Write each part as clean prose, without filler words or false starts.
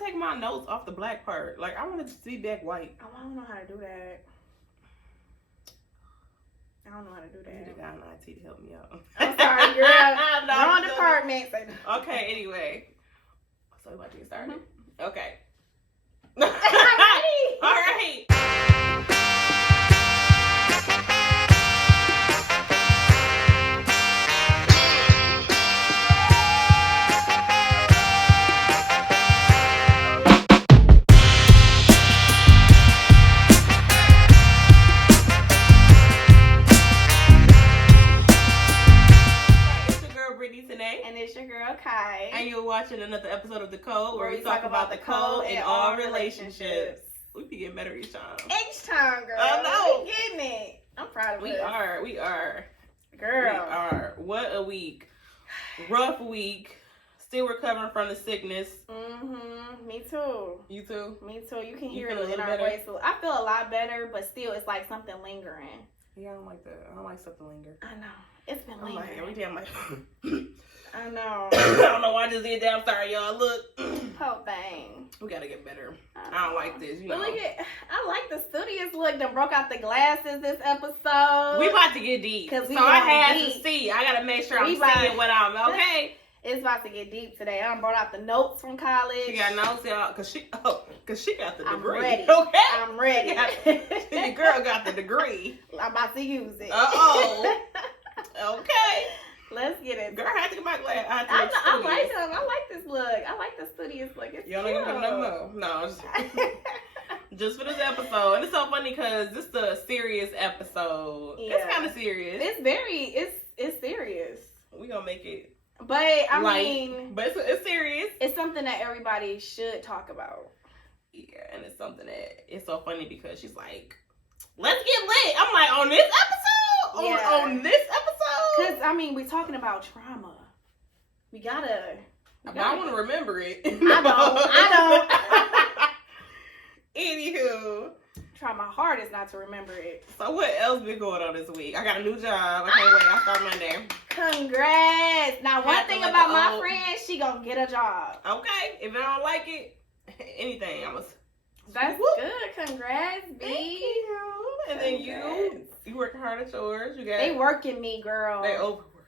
to take my notes off the black part. Like, I want it to be back white. Oh, I don't know how to do that. I don't know how to do that. You need a guy in IT to help me out. I'm sorry, girl. Wrong department. Okay, anyway. So we about to get started? Mm-hmm. Okay. I'm ready. All right. And it's your girl Kai. And you're watching another episode of The Code where we talk about the code in all relationships. We be getting better each time. Each time, girl. I know. We getting it. I'm proud of us. We are. Girl. We are. What a week. Rough week. Still recovering from the sickness. Mm-hmm. Me too. You too? Me too. You can hear it in our voice. I feel a lot better, but still it's like something lingering. Yeah, I don't like that. I don't like something linger. I know. It's been lingering. Like, every day I'm like... I know. I don't know why I just did that. I'm sorry, y'all. Look. Whole thing. We gotta get better. I don't like this. You know. But look at, I like the studious look. That broke out the glasses this episode. We about to get deep. So I had to see. I gotta make sure I'm seeing what I'm okay. It's about to get deep today. I brought out the notes from college. She got notes, y'all, cause she got the degree. I'm ready. Okay. I'm ready. The girl got the degree. I'm about to use it. Okay. Let's get it. Girl, I had to get my glass. I like him. I like this look. I like the studious look. It's y'all ain't gonna no more. No, just for this episode. And it's so funny because this is a serious episode. Yeah. It's kind of serious. It's serious. We gonna make it. But I mean, but it's serious. It's something that everybody should talk about. Yeah, and it's something that it's so funny because she's like, "Let's get lit." I'm like, on this episode. Yeah. On this episode? Because, I mean, we're talking about trauma. We gotta I want to remember it. I don't. Anywho. Try my hardest not to remember it. So what else been going on this week? I got a new job. I can't wait. I start Monday. Congrats. Now, one thing about my friend, she gonna get a job. Okay. If I don't like it, anything. That's good. Congrats, B. Thank you. And then you working hard at yours. They working me, girl.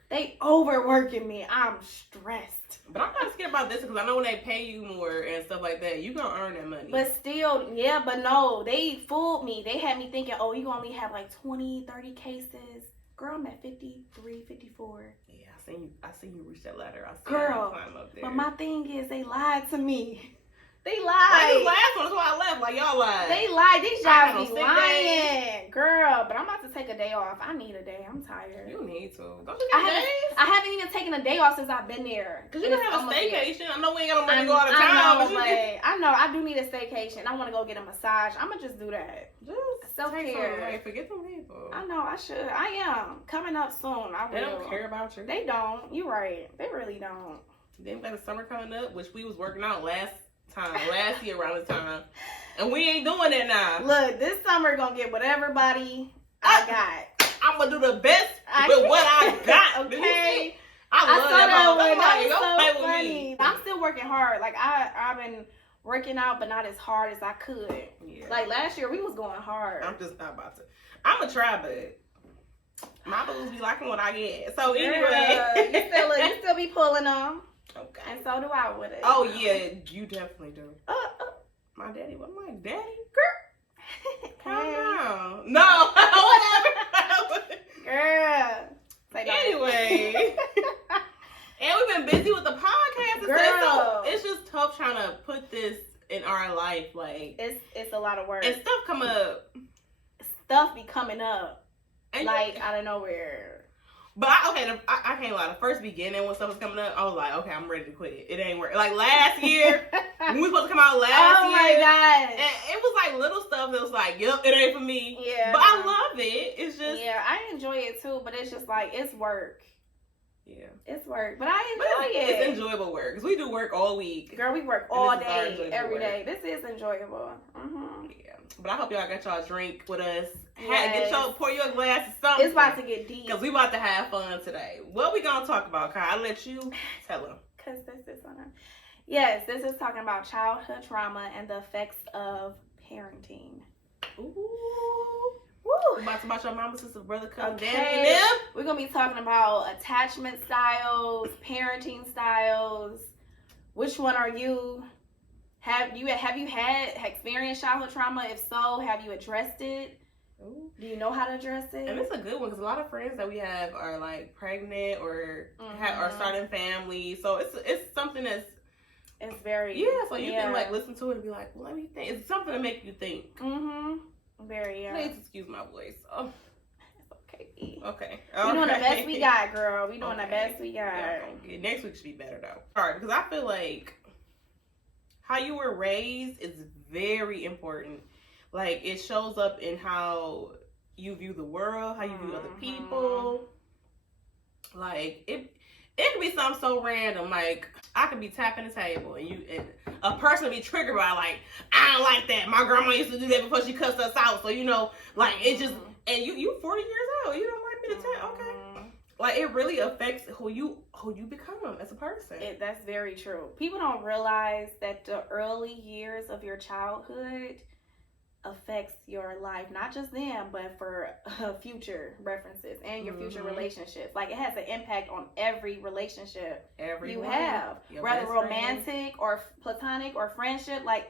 They overworking me. I'm stressed. But I'm kind of scared about this because I know when they pay you more and stuff like that, you gonna earn that money. But still, but no, they fooled me. They had me thinking, oh, you only have like 20, 30 cases. Girl, I'm at 53, 54. Yeah, I seen you reach that ladder. I seen you climb up there. But my thing is, they lied to me. They lied. Like the last one, that's why I left. Like, y'all lied. They lied. These jobs be lying. Girl, but I'm about to take a day off. I need a day. I'm tired. You need to. Don't you get days? I haven't even taken a day off since I've been there. Because you can have a staycation. I know we ain't got no money to go out of town. I know. I do need a staycation. I want to go get a massage. I'm going to just do that. Just self-care. Forget them people. I know. I should. I am. Coming up soon. They don't care about you. They don't. You're right. They really don't. Then we got the summer coming up, which we was working out last year around this time, and we ain't doing that now. Look, this summer gonna get whatever body I got. I'm gonna do the best with what I got. Okay, I love that. That's so funny. I'm still working hard. Like I've been working out, but not as hard as I could. Yeah. Like last year, we was going hard. I'm just not about to. I'm gonna try, but my boobs be liking what I get. So anyway, you still be pulling them. Okay. And so do I with it. Oh, yeah, you definitely do. My daddy, what am I? Daddy? Girl. Calm down. No, whatever. Girl. Anyway. And we've been busy with the podcast. Girl. So it's just tough trying to put this in our life. Like it's a lot of work. And stuff come up. Stuff be coming up. And like out of nowhere. But I can't lie. The first beginning when stuff was coming up, I was like, okay, I'm ready to quit. It ain't working. Like last year, when we were supposed to come out last year. Oh my God. And it was like little stuff that was like, yep, it ain't for me. Yeah. But I love it. It's just. Yeah, I enjoy it too, but it's just like, it's work. Yeah. It's work. But I enjoy it. It's enjoyable work. Because we do work all week. Girl, we work all day, every day. This is enjoyable. Mm-hmm. Yeah. But I hope y'all got y'all drink with us. Yes. Pour your glass of something. It's about to get deep. Because we about to have fun today. What we going to talk about, Kai? I'll let you tell them. Because this is on Yes, this is talking about childhood trauma and the effects of parenting. Ooh. Woo. About your mama, sister, brother, cousin, Okay. daddy, and them. We're gonna be talking about attachment styles, parenting styles. Which one are you? Have you had experienced childhood trauma? If so, have you addressed it? Ooh. Do you know how to address it? And it's a good one because a lot of friends that we have are like pregnant or are starting families. So it's something that's very So you can like listen to it and be like, well, let me think. It's something to make you think. Very Please excuse my voice. Oh. Okay. Okay. We doing the best we got, girl. We doing the best we got. Yeah, next week should be better though. All right, because I feel like how you were raised is very important. Like it shows up in how you view the world, how you view other people. Like it could be something so random. Like I could be tapping the table and a person would be triggered by like, I don't like that. My grandma used to do that before she cussed us out. So like it just and you 40 years old. You don't like me to tell. Okay. Like it really affects who you become as a person. That's very true. People don't realize that the early years of your childhood affects your life, not just them, but for future references and your future relationships. Like it has an impact on every relationship you have, whether romantic or platonic or friendship. Like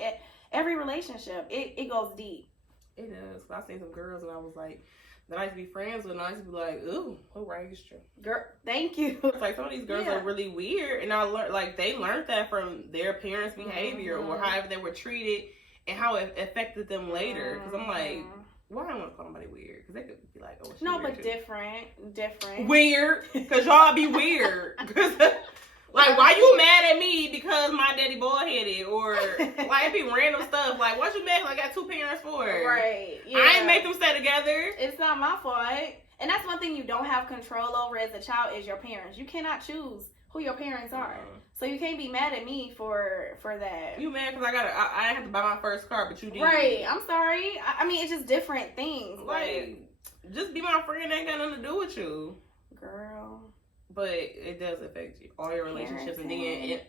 every relationship, it goes deep. It does. I seen some girls and I was like, that I used to be friends with, and I used to be like, ooh, who raised you? Girl, thank you. Like some of these girls are really weird, and I learned like they learned that from their parents' behavior or however they were treated. And how it affected them later. Because I'm like, why I want to call somebody weird? Because they could be like, oh, she weird too. different. Weird. Because y'all be weird. Like, why you mad at me because my daddy bald-headed? Or, like, it be random stuff. Like, what you mad like I got two parents for? Right. Yeah. I ain't make them stay together. It's not my fault. And that's one thing you don't have control over as a child is your parents. You cannot choose who your parents are. So you can't be mad at me for that. You mad because I didn't have to buy my first car, but you did. Right. I'm sorry. I mean, it's just different things. Like, just be my friend. Ain't got nothing to do with you. Girl. But it does affect you. All your relationships. And then,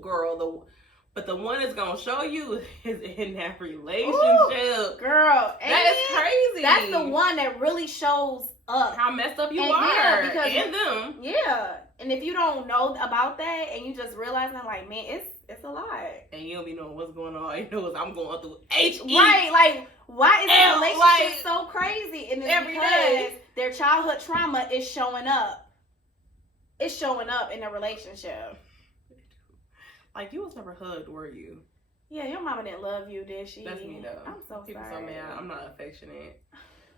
girl, but the one that's going to show you is in that relationship. Ooh, girl. That is crazy. That's the one that really shows up. How messed up you are. And them. Yeah. And if you don't know about that and you just realize that, like, man, it's a lot. And you don't be knowing what's going on. All you know is I'm going through H-E. Right, like, why is the relationship so crazy? And it's because their childhood trauma is showing up. It's showing up in the relationship. Like, you was never hugged, were you? Yeah, your mama didn't love you, did she? That's me, though. I'm so People sorry. so mad. I'm not affectionate.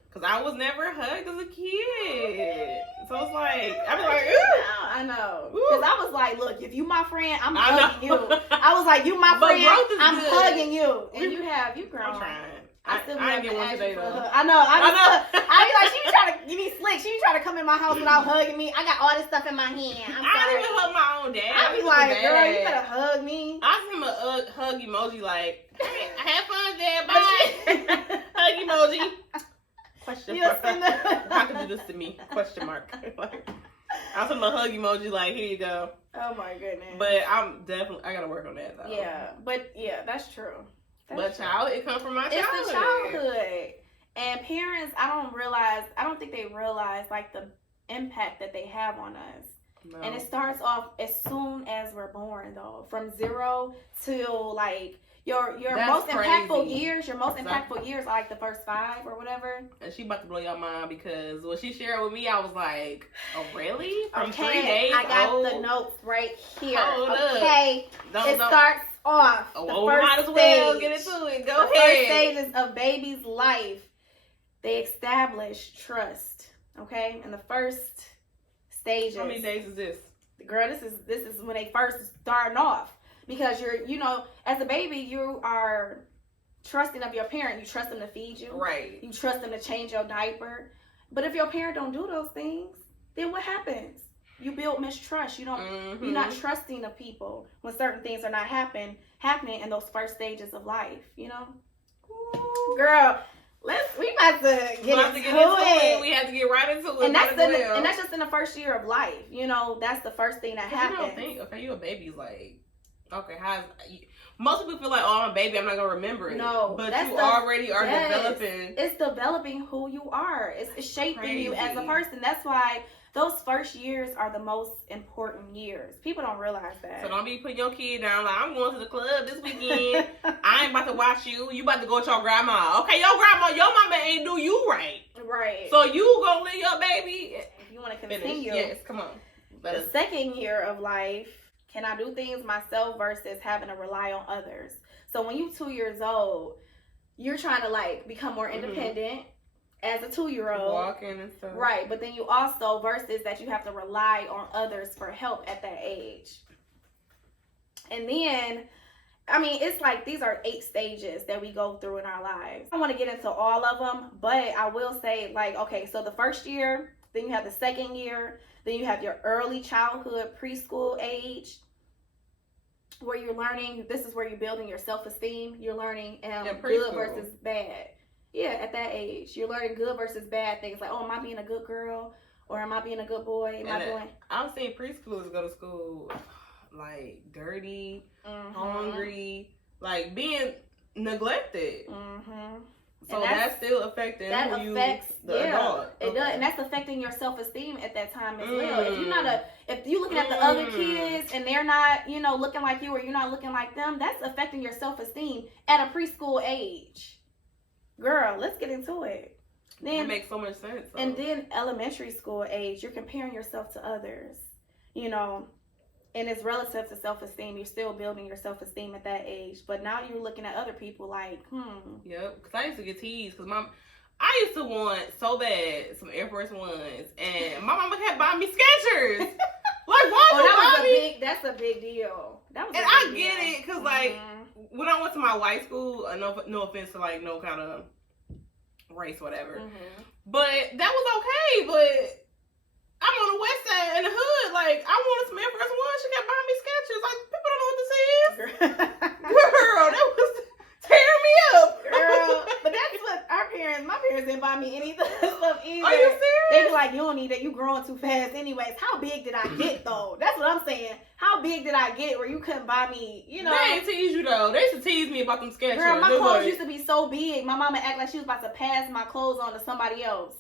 Because I was never hugged as a kid. So it's like, I was like, ooh. I know. Because I was like, look, if you my friend, I'm hugging you. I was like, you my friend, I'm hugging you. And you grown. I'm trying. I still I get one today, though. I know. I be like, she be trying to give me slick. She be trying to come in my house without hugging me. I got all this stuff in my hand. I don't even hug my own dad. I be like, girl, you better hug me. I send him a hug emoji like, hey, have fun, Dad. Bye. Hug emoji. Question mark. How could do this to me? Question mark. I'll send him a hug emoji like, here you go. Oh my goodness. But I gotta work on that though. Yeah, but yeah, that's true. It comes from my childhood. It's the childhood. And parents, I don't think they realize like the impact that they have on us. No. And it starts off as soon as we're born though. From 0 till like your most impactful years, are like the first 5 or whatever. And she about to blow your mind because when she shared with me, I was like, oh really? From 3 days old? I got the notes right here. Okay. It starts off. We might as well get into it. Go ahead. The first stages of baby's life, they establish trust. Okay? In the first stages. How many days is this? Girl, this is when they first starting off. Because as a baby, you are trusting of your parent. You trust them to feed you. Right. You trust them to change your diaper. But if your parent don't do those things, then what happens? You build mistrust. You're not trusting of people when certain things are not happening in those first stages of life, you know? Ooh. Girl, we about to get into it. We have to get right into it. And that's just in the first year of life. You know, that's the first thing that happens. You don't think, you a baby's like Okay, most people feel like, oh, I'm a baby, I'm not gonna remember it. No, but you already are yes, developing. It's developing who you are. It's shaping you as a person. That's why those first years are the most important years. People don't realize that. So don't be putting your kid down like, I'm going to the club this weekend. I ain't about to watch you. You about to go with your grandma. Okay, your mama ain't do you right. Right. So you gonna live your baby. If you want to continue. Yes, come on. The second year of life, can I do things myself versus having to rely on others? So when you're 2 years old, you're trying to like become more independent. As a 2-year-old, walking and stuff, right? But then you also versus that you have to rely on others for help at that age. And then, I mean, it's like these are 8 stages that we go through in our lives. I want to get into all of them, but I will say, like, okay, so the first year, then you have the second year, then you have your early childhood, preschool age, where you're learning. This is where you're building your self-esteem. You're learning good versus bad. Yeah, at that age, you're learning good versus bad things. Like, oh, am I being a good girl? Or am I being a good boy? I've seen preschoolers go to school, like, dirty, hungry, like, being neglected. So that's still affecting the adult. It does. And that's affecting your self-esteem at that time as well. If you're looking at the other kids and they're not, looking like you or you're not looking like them, that's affecting your self-esteem at a preschool age. Girl, let's get into it. Then it makes so much sense. And then elementary school age, you're comparing yourself to others, and it's relative to self-esteem. You're still building your self-esteem at that age, but now you're looking at other people like, Yep, because I used to get teased because I used to want so bad some Air Force Ones, and my mama kept buying me Skechers. Like, why? That's a big deal. I get it because like. When I went to my white school, no offense to like no kind of race, whatever, but that was okay. But I'm on the west side in the hood, like I wanted some Air Force One. She kept buying me Skechers. Like people don't know what this is. Girl, that was tearing me up. Girl, but that's what my parents didn't buy me any of that stuff either. Are you serious? They be like, you don't need that. You growing too fast anyways. How big did I get though? That's what I'm saying. How big did I get where you couldn't buy me, They ain't tease you though. They used to tease me about them Skechers. Girl, my clothes used to be so big. My mama act like she was about to pass my clothes on to somebody else.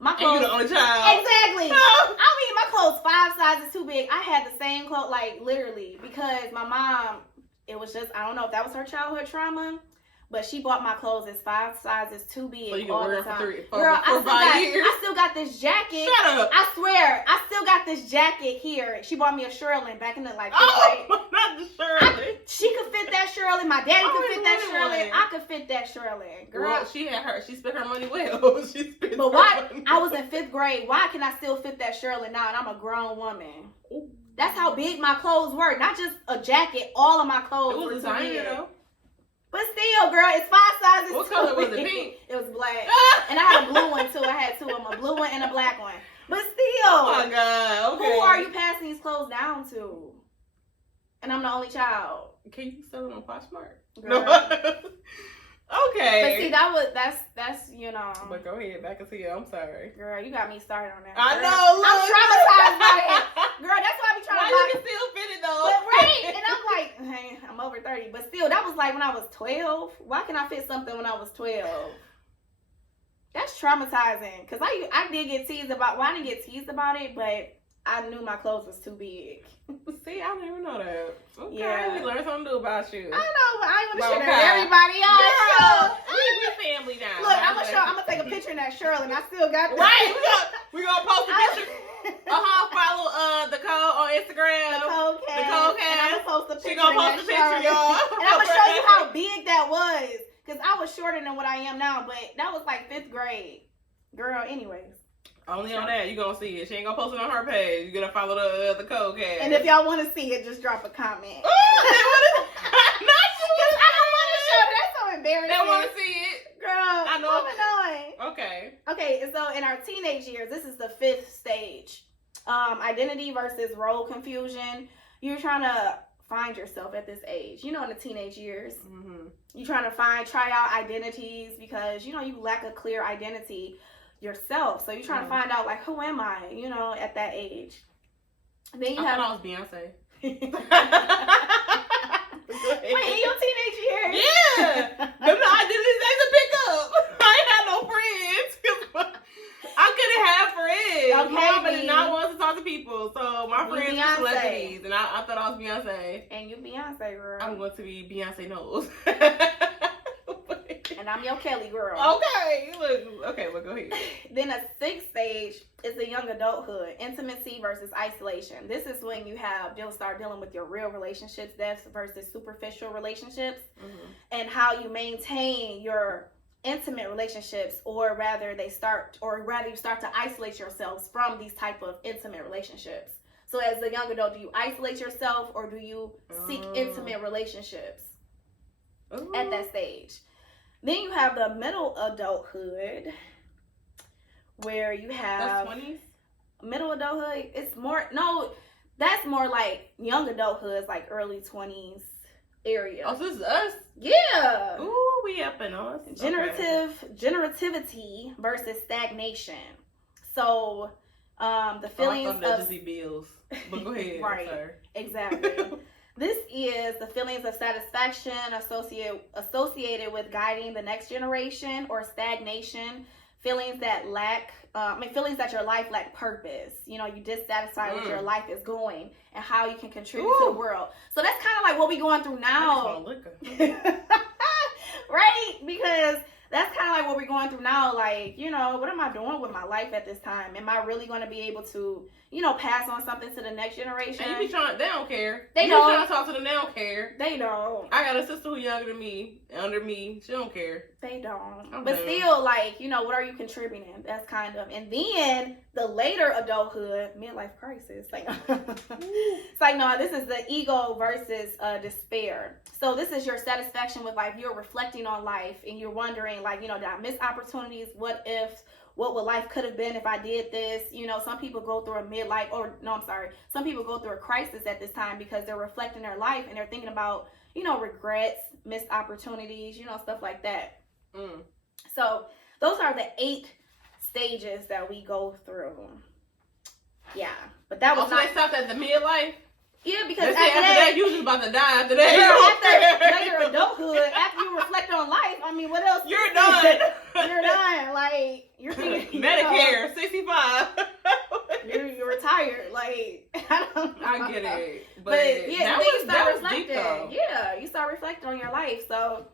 My clothes, and you the only child. Exactly. My clothes 5 sizes too big. I had the same clothes, like literally, because my mom, it was just, I don't know if that was her childhood trauma, but she bought my clothes as 5 sizes too big. So you can all wear the them time. Girl, I still got this jacket. Shut up. I swear, I still got this jacket here. She bought me a shearling back in the like. Not the Shirley. She could fit that shearling. My daddy could fit that shearling. I could fit that shearling. Girl, well, she spent her money well. But why? I was in 5th grade. Why can I still fit that shearling now? And I'm a grown woman. Ooh. That's how big my clothes were. Not just a jacket. All of my clothes were designer though. But still, girl, it's 5 sizes. What color was it? Pink? It was black. And I had a blue one too. I had 2 of them, a blue one and a black one. But still. Oh my God. Okay. Who are you passing these clothes down to? And I'm the only child. Can you sell them on Poshmark? Girl. No. Okay. But see, that's But go ahead, back into you. I'm sorry. Girl, you got me started on that. I girl. know. Look. I'm traumatized by it. Girl, that's why I be trying to buy. You can still fit it though. But right. And I'm like, hey, I'm over 30. But still, that was like when I was 12. Why can I fit something when I was 12? That's traumatizing. Because I did get teased about, well, I didn't get teased about it, but I knew my clothes was too big. See, I didn't even know that. Okay, yeah. We learned something new about you. I know, but I ain't want to share that with everybody else. Girl, we family now. Look, I'm gonna take a picture of that Shirley, and I still got that. Right, we gonna post a picture. Follow the code on Instagram. The code cast. And I'm gonna post a picture. She gonna post a picture, y'all. And I'm gonna show you how big that was, because I was shorter than what I am now, but that was like 5th grade. Girl, anyways. Only on that, you gonna see it. She ain't gonna post it on her page. You're gonna follow the code cast. And if y'all want to see it, just drop a comment. Ooh, I don't want to show it. That's so embarrassing. They want to see it. Girl, I know. Okay, so in our teenage years, this is the 5th stage. Identity versus role confusion. You're trying to find yourself at this age. In the teenage years. Mm-hmm. You're trying to try out identities because, you lack a clear identity yourself. So you're trying to find out, like, who am I, at that age. Then you I thought I was Beyonce. Wait, in your teenage years? Yeah. I did this as a pickup. I ain't had no friends. I couldn't have friends. Okay, Mama did not want to talk to people. So my friends were Beyonce. celebrities. And I thought I was Beyonce. And you Beyonce, girl. I'm going to be Beyonce knows. And I'm your Kelly girl. Okay. Look, go ahead. Then a sixth stage is the young adulthood, intimacy versus isolation. This is when you'll start dealing with your real relationships versus superficial relationships, and how you maintain your intimate relationships, or rather you start to isolate yourselves from these type of intimate relationships. So as a young adult, do you isolate yourself or do you seek intimate relationships at that stage? Then you have the middle adulthood, where you have... That's 20s? Middle adulthood, that's more like young adulthood, it's like early 20s area. Oh, so this is us? Yeah. Ooh, we up in us. Generativity versus stagnation. So, the feelings of... just be bills. But go ahead. Right. Sir. Exactly. This is the feelings of satisfaction associated with guiding the next generation, or stagnation, feelings that your life lack purpose. You dissatisfied with your life is going and how you can contribute to the world. So that's kind of like what we're going through now. Right? Because that's kind of like what we're going through now. Like, what am I doing with my life at this time? Am I really going to be able to, pass on something to the next generation? And they don't care. They don't. Trying to talk to them, they don't care. They don't. I got a sister who's younger than me, under me. She don't care. They don't. I'm but done. Still, what are you contributing? That's kind of, and then the later adulthood, midlife crisis. It's like, no, this is the ego versus despair. So this is your satisfaction with life. You're reflecting on life and you're wondering, did I miss opportunities? What would life could have been if I did this? Some people go through some people go through a crisis at this time because they're reflecting their life and they're thinking about, regrets, missed opportunities, stuff like that. So those are the 8 stages that we go through. Yeah, but that was not... they stopped at the midlife? Yeah, because after that, you just about to die after that. After later adulthood, after you reflect on life, what else? You're done. You're done. You're Medicare, 65. You're retired. I get it. But yeah, you start reflecting. Deep, though. Yeah, you start reflecting on your life. So,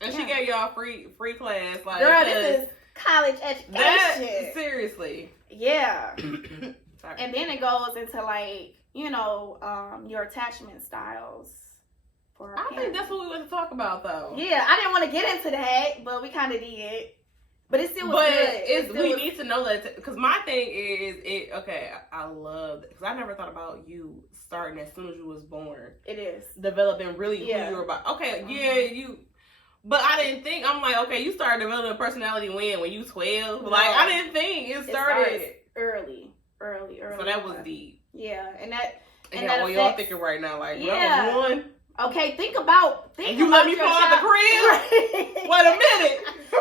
and she gave y'all free class. Girl, this is college education. Seriously. Yeah. And then it goes into your attachment styles. I think that's what we want to talk about, though. Yeah, I didn't want to get into that, but we kind of did. But it still was good. We need to know that, because my thing is, I love it, because I never thought about you starting as soon as you was born. It is. Developing really who you were about. Okay, you... But I didn't think, I'm like, okay, you started developing a personality when you 12? No. I didn't think it started... early. So that was deep. Yeah, and that... y'all thinking right now, when I was 1... Okay, think about you let me fall out the crib? Right. Wait a minute.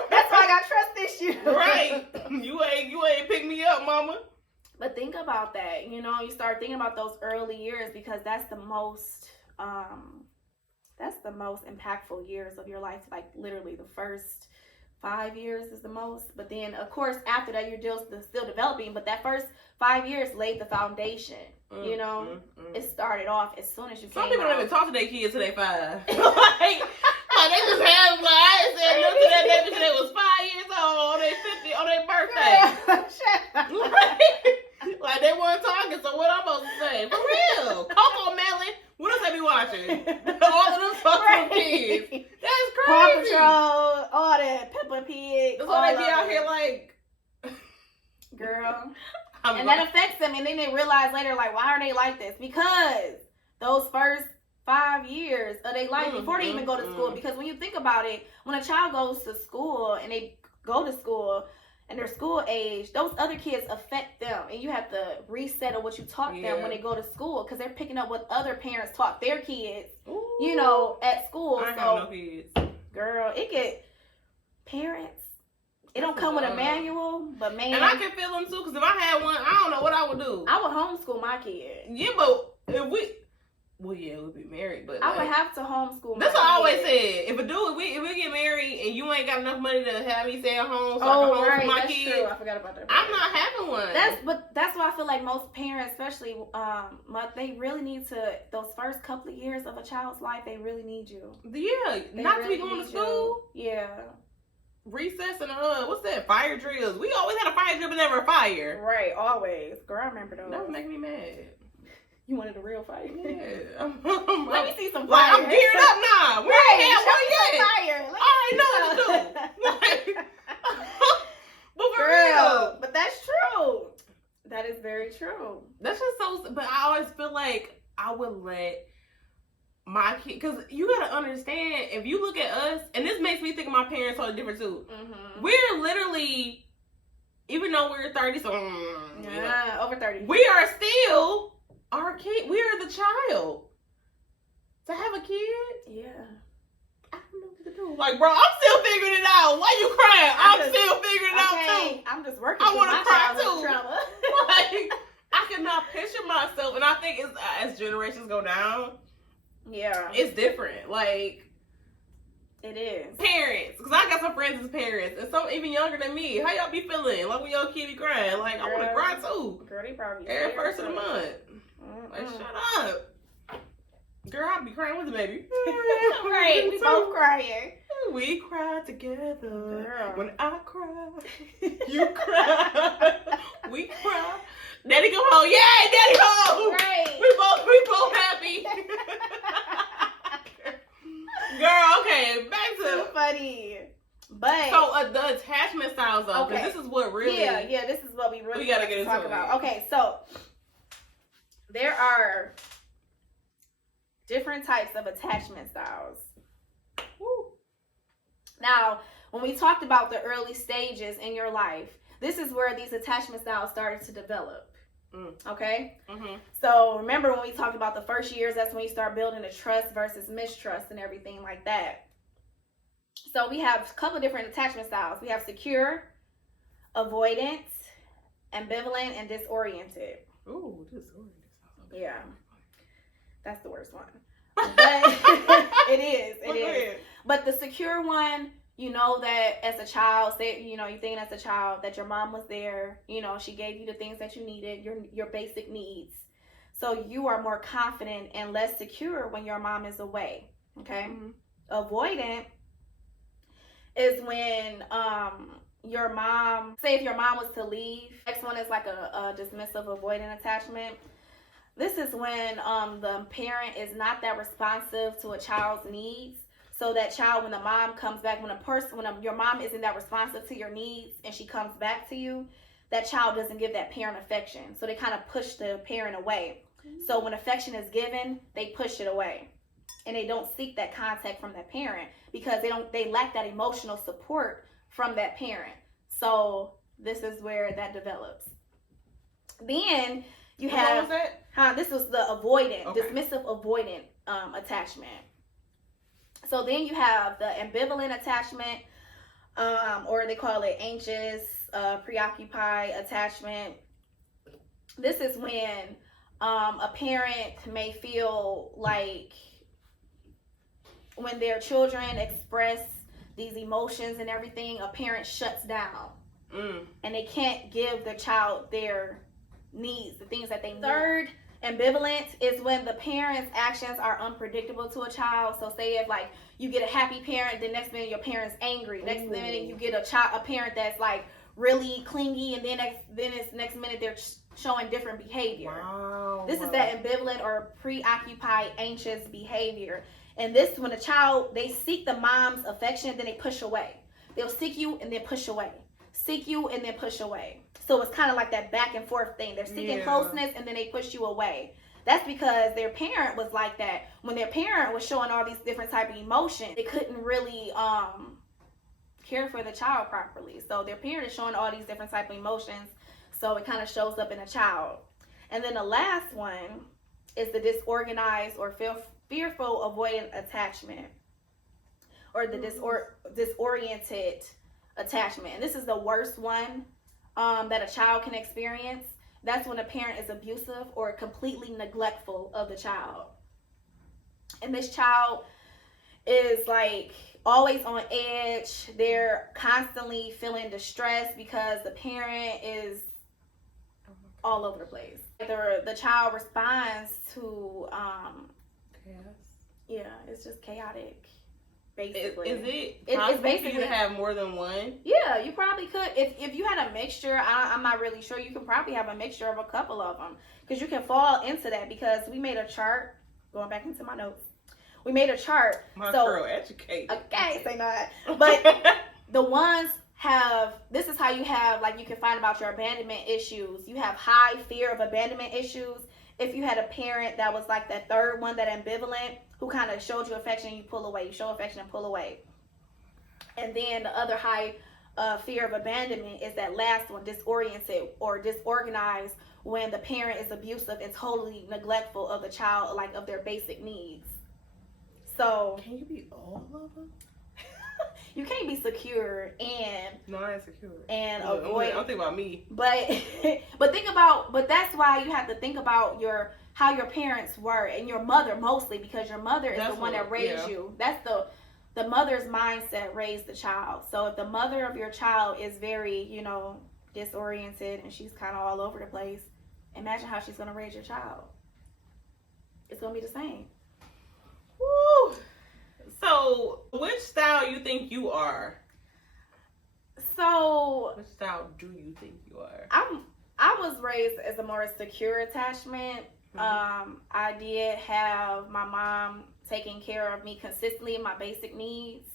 That's why I got trust issues. Right. You ain't pick me up, mama. But think about that. You start thinking about those early years, because that's the most impactful years of your life. Literally the first 5 years is the most. But then, of course, after that, you're still developing. But that first 5 years laid the foundation. It started off as soon as you came out. Some people don't even talk to their kids till they 5. They just have I said look at that baby till they was 5 years old on their birthday. They weren't talking, so what I'm supposed to say? For real. Coco Melon. What else they be watching? All of them fucking kids. That's crazy. Paw Patrol, all that, Peppa Pig. That's why they be out here girl. And that affects them, and then they realize later, why are they like this? Because those first 5 years of their life before they even go to school. Because when you think about it, when a child goes to school and they go to school and they're school age, those other kids affect them, and you have to reset on what you taught them when they go to school, because they're picking up what other parents taught their kids. Ooh. At school. I have no kids. Girl, it get parents. It don't come with a manual, but man. And I can feel them too, because if I had one, I don't know what I would do. I would homeschool my kid. Yeah, but if Well, yeah, we'll be married, but I like, would have to homeschool. That's my what I always kids. said. If we get married and you ain't got enough money to have me stay at home, so I Oh, can homeschool right, my that's kids, true. I forgot about that. I'm not having one. That's why I feel like most parents, especially, they really need to, those first couple of years of a child's life, they really need you. Yeah, They not really to be going to need school. you. Yeah. Recess and what's that? Fire drills. We always had a fire drill, but never a fire. Right, always. Girl, I remember those. That would make me mad. You wanted a real fire? Yeah. Let me see some fire. Like, I'm geared up now. We ain't had one yet. Fire. I already know what to do. Like, but for Girl, real. but that's true. That is very true. That's just so. But I always feel like I would let my kid, because you gotta understand, if you look at us, and this makes me think of my parents totally different too. Mm-hmm. We're literally, even though we're 30, so yeah, over 30. we are still our kid. We are the child. To have a kid, Yeah. I don't know what to do. Like, bro, I'm still figuring it out. Why you crying? I'm still figuring it out too. I'm just working. I want to cry too. Trauma. Like, I cannot picture myself, and I think it's, as generations go down, yeah, it's different. Like, it is. parents, because I got some friends as parents, and some even younger than me. How y'all be feeling? Like when your kid be crying? Like, I want to cry too. Girl, they probably Every first of the month. Mm-mm. Like, shut up. Girl, I'll be crying with the baby. Right, we both crying. We cry together. Girl. When I cry, you cry. We cry. Daddy come home. Yay, Daddy home. Right. We both happy. Girl, okay, back So to funny. But so the attachment styles though, because Okay. this is what really yeah, this is what we really we gotta want get to into talk it. about. Okay, so there are different types of attachment styles. Woo. Now, when we talked about the early stages in your life, this is where these attachment styles started to develop. Okay? Mm-hmm. So remember when we talked about the first years, that's when you start building the trust versus mistrust and everything like that. So we have a couple of different attachment styles. We have secure, avoidant, ambivalent, and disoriented. Ooh, disoriented. Yeah. That's the worst one. But it is. It is. But the secure one, you know that as a child, say, you thinking as a child that your mom was there, she gave you the things that you needed, your basic needs. So you are more confident and less secure when your mom is away. Okay? Mm-hmm. Avoidant is when your mom, say if your mom was to leave. Next one is like a dismissive avoidant attachment. This is when the parent is not that responsive to a child's needs. So that child, when the mom comes back, when your mom isn't that responsive to your needs and she comes back to you, that child doesn't give that parent affection. So they kind of push the parent away. So when affection is given, they push it away. And they don't seek that contact from that parent because they lack that emotional support from that parent. So this is where that develops. Then you have, this was the avoidant, dismissive avoidant attachment. So then you have the ambivalent attachment, or they call it anxious, preoccupied attachment. This is when a parent may feel like when their children express these emotions and everything, a parent shuts down. And they can't give the child their needs, the things that they need. Third, ambivalent is when the parent's actions are unpredictable to a child. So say if like you get a happy parent, the next minute your parent's angry. Next minute you get a parent that's like really clingy, and then next minute they're showing different behavior. Wow. This is that ambivalent or preoccupied anxious behavior. And this, when a child, they seek the mom's affection, then they push away. They'll seek you and then push away. Seek you and then push away. So it's kind of like that back and forth thing. They're seeking closeness and then they push you away. That's because their parent was like that. When their parent was showing all these different type of emotions, they couldn't really care for the child properly. So their parent is showing all these different type of emotions. So it kind of shows up in a child. And then the last one is the disorganized or fearful avoidant attachment, or the disoriented attachment. And this is the worst one that a child can experience. That's when a parent is abusive or completely neglectful of the child. and this child is like always on edge. They're constantly feeling distressed because the parent is all over the place. The child responds to yeah, it's just chaotic. Basically, is it it's basically you to have more than one? Yeah, you probably could. If you had a mixture, I'm not really sure. You can probably have a mixture of a couple of them, because you can fall into that. Because we made a chart. Going back into my notes, we made a chart. My girl educated. Okay, say not. But the ones have. This is how you have, like, you can find about your abandonment issues. You have high fear of abandonment issues. If you had a parent that was like that third one, that ambivalent, who kind of showed you affection and you pull away, you show affection and pull away. And then the other high fear of abandonment is that last one, disoriented or disorganized, when the parent is abusive and totally neglectful of the child, like of their basic needs. So can you be all of them? You can't be secure and no, I ain't secure and avoid. I'm thinking about me. But that's why you have to think about how your parents were, and your mother mostly, because your mother is the one that raised you. That's the mother's mindset raised the child. So if the mother of your child is very, disoriented and she's kind of all over the place, imagine how she's going to raise your child. It's going to be the same. Woo! So, which style you think you are? So, which style do you think you are? I was raised as a more secure attachment. Mm-hmm. I did have my mom taking care of me consistently in my basic needs.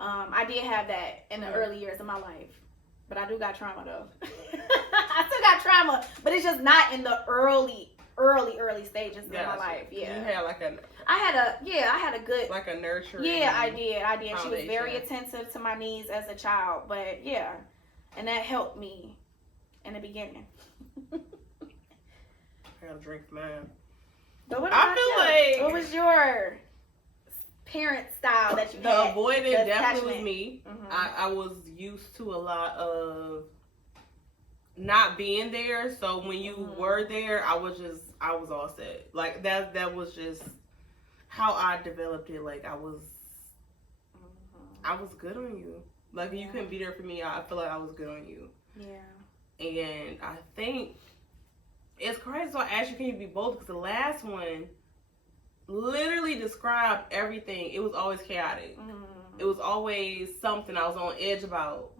I did have that in the early years of my life, but I do got trauma though. I still got trauma, but it's just not in the early stages of my life. Yeah, you had I had a good, like a nurturing. Yeah, I did. She was very attentive to my needs as a child, but yeah, and that helped me in the beginning. I gotta drink mine. But what about you? What was your parent style that you had? The avoidant definitely was me. Mm-hmm. I was used to a lot of not being there, so when you were there, I was all set. Like that was just how I developed it. Like I was good on you. Like you couldn't be there for me, I feel like I was good on you. Yeah. And I think it's crazy. So I asked you, can you be both? Because the last one literally described everything. It was always chaotic. Mm-hmm. It was always something I was on edge about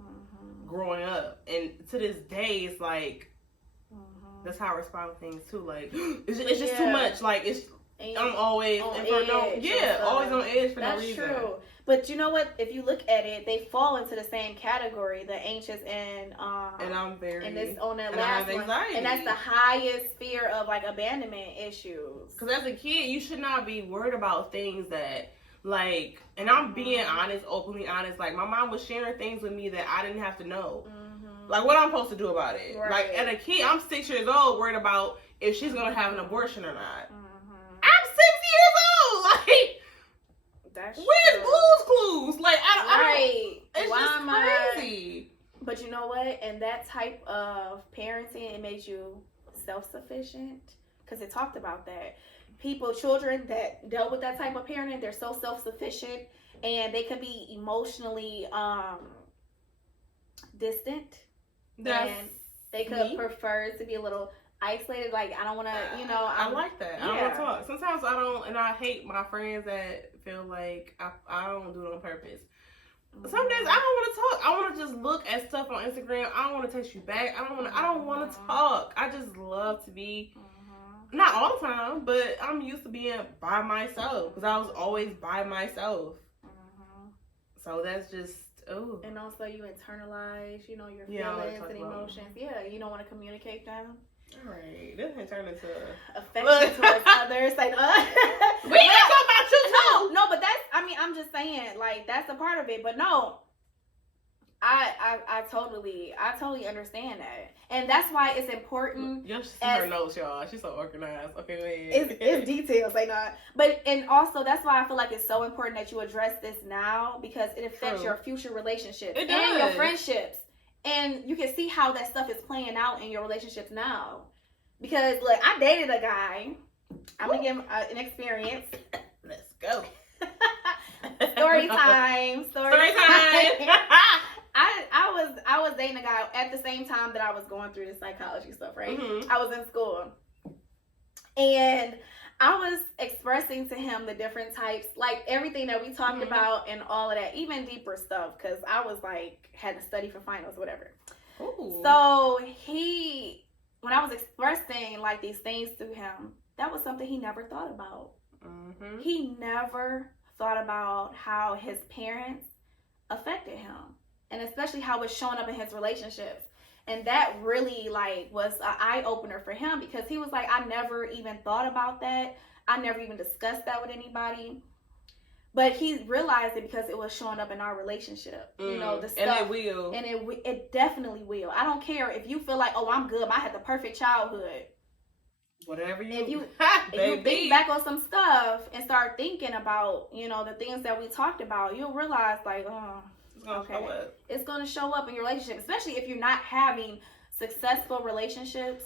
growing up. And to this day, it's like, that's how I respond to things too. Like, it's just too much. Like, I'm always on edge. Always on edge for no reason. That's true. But you know what? If you look at it, they fall into the same category, the anxious and I'm very and this on that last one, and that's the highest fear of like abandonment issues. Because as a kid, you should not be worried about things that like, and I'm being honest, openly honest. Like my mom was sharing things with me that I didn't have to know. Like what I'm supposed to do about it. Right. Like at a kid, I'm 6 years old, worried about if she's gonna have an abortion or not. I'm 6 years old. Like. Where's Blue's Clues? Like, I don't. It's just crazy. But you know what? And that type of parenting, it makes you self-sufficient. Because it talked about that. Children that dealt with that type of parenting, they're so self-sufficient. And they could be emotionally distant. And they could prefer to be a little isolated. Like, I don't want to, I like that. I don't want to talk. Sometimes I don't, and I hate my friends that feel like I don't do it on purpose. Some days I don't want to talk. I want to just look at stuff on Instagram. I don't want to text you back. I don't want to talk. I just love to be, not all the time, but I'm used to being by myself because I was always by myself. So that's just, and also you internalize, your feelings and emotions. Yeah, you don't want to communicate them. All right, this can turn into affection towards others. Like, we ain't talking about you too. No, but I'm just saying, like, that's a part of it. But no, I totally understand that, and that's why it's important. You should see her notes, y'all. She's so organized. Okay, go ahead. It's details, like not. But and also that's why I feel like it's so important that you address this now because it affects your future relationships and your friendships. And you can see how that stuff is playing out in your relationships now. Because, look, I dated a guy I'm gonna give an experience. Let's go. Story time. I was dating a guy at the same time that I was going through the psychology stuff, right? Mm-hmm. I was in school. And I was expressing to him the different types, like everything that we talked about and all of that, even deeper stuff, because I was like, had to study for finals, whatever. Ooh. So when I was expressing like these things to him, that was something he never thought about. Mm-hmm. He never thought about how his parents affected him, and especially how it's showing up in his relationships. And that really like was an eye-opener for him, because he was like, I never even thought about that. I never even discussed that with anybody. But he realized it because it was showing up in our relationship. You know, the stuff. And it will. And it definitely will. I don't care if you feel like, oh, I'm good, I had the perfect childhood. Whatever if you think back on some stuff and start thinking about, you know, the things that we talked about, you'll realize like, it's going to show up in your relationship, especially if you're not having successful relationships.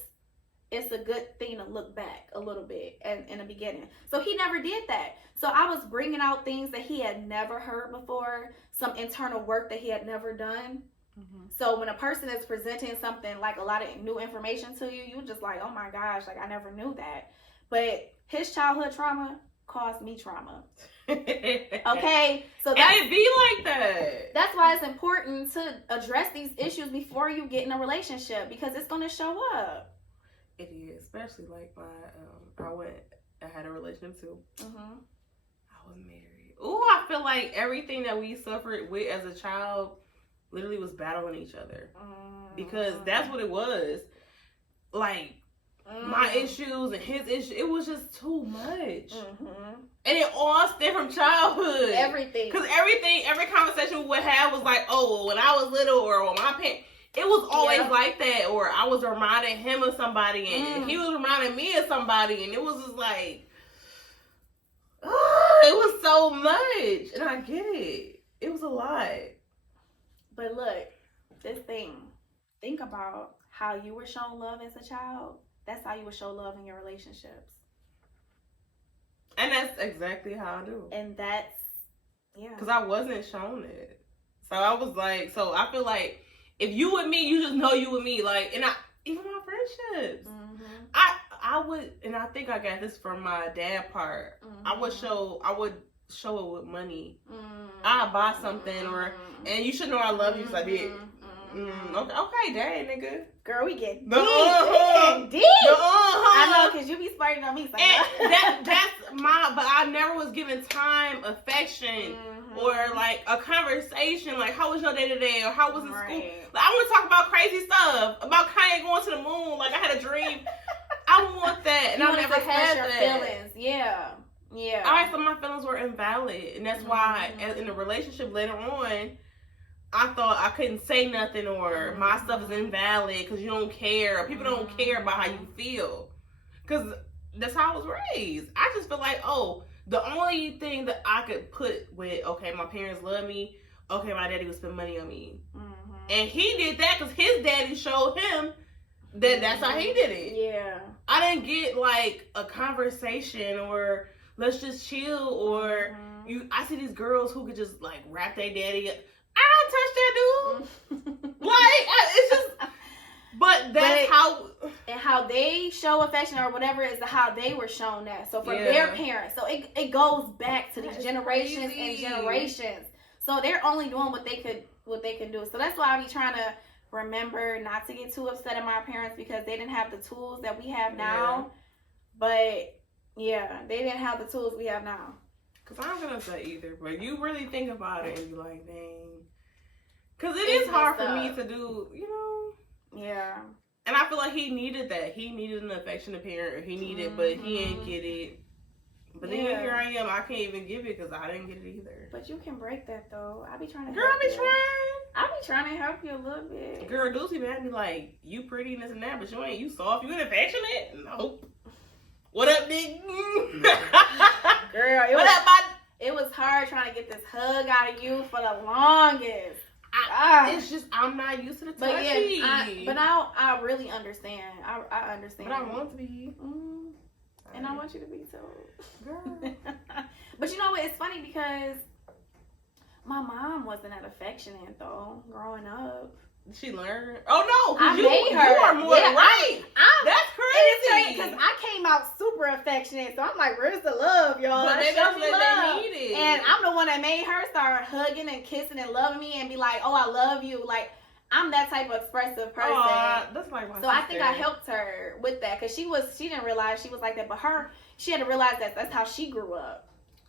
It's a good thing to look back a little bit in the beginning. So he never did that. So I was bringing out things that he had never heard before, some internal work that he had never done. Mm-hmm. So when a person is presenting something like a lot of new information to you, you're just like, oh my gosh, like I never knew that. But his childhood trauma caused me trauma. Okay, so and it be like that. That's why it's important to address these issues before you get in a relationship, because it's going to show up. It is, especially like I had a relationship too. Mm-hmm. I was married. Ooh, I feel like everything that we suffered with as a child literally was battling each other, because that's what it was. Like my issues and his issues, it was just too much, and it all stemmed from childhood. Everything, because every conversation we would have was like, oh, when I was little, or when my parents. It was always like that, or I was reminding him of somebody, and he was reminding me of somebody, and it was just like, it was so much, and I get it. It was a lot. But look, this thing, think about how you were shown love as a child. That's how you would show love in your relationships. And that's exactly how I do. And that's, because I wasn't shown it. So I was like, so I feel like, if you with me, you just know you with me. Like, and even my friendships, I would, and I think I got this from my dad part. I would show it with money. I'd buy something, and you should know I love you, so I did. Okay, dad, nigga. Girl, we get deep. I know, because you be sparking on me. That's but I never was given time, affection, or like a conversation, like how was your day today, or how was it school. Like, I want to talk about crazy stuff, about Kanye going to the moon. Like I had a dream. I want that, and I never had that. Feelings. Yeah. All right, so my feelings were invalid, and that's why, in a relationship later on, I thought I couldn't say nothing, or my stuff is invalid because you don't care, or people don't care about how you feel, because that's how I was raised. I just feel like, the only thing that I could put with, okay, my parents love me, okay, my daddy would spend money on me, and he did that because his daddy showed him that that's how he did it. Yeah, I didn't get like a conversation, or let's just chill, or I see these girls who could just like rap their daddy. I don't touch that dude. Like, it's just, but that's how they show affection or whatever is how they were shown that. So from their parents, so it goes back to these generations and generations. So they're only doing what they can do. So that's why I be trying to remember not to get too upset at my parents, because they didn't have the tools that we have now. But they didn't have the tools we have now. Because I'm going to say either, but you really think about it and you're like, dang. Because it is hard for me to do, you know. Yeah. And I feel like he needed that. He needed an affectionate parent, or he needed, but he didn't get it. But then here I am, I can't even give it because I didn't get it either. But you can break that, though. I be trying to Girl, I be trying to help you a little bit. Girl, Dulcie man be like, you pretty and this and that, but you soft. You ain't affectionate? Nope. What up, nigga? Girl, it was hard trying to get this hug out of you for the longest. It's just, I'm not used to the touchy. But now I really understand. I understand. But I want to be. And I want you to be too. Girl. But you know what? It's funny because my mom wasn't that affectionate though, growing up. She learned. Oh no, I you, made her. You are more right. That's crazy. Because I came out super affectionate, so I'm like, "Where's the love, y'all?" But they Show don't me let love. they need it. And I'm the one that made her start hugging and kissing and loving me and be like, "Oh, I love you." Like I'm that type of expressive person. That's like my so sister. I think I helped her with that because she didn't realize she was like that, but she had to realize that that's how she grew up.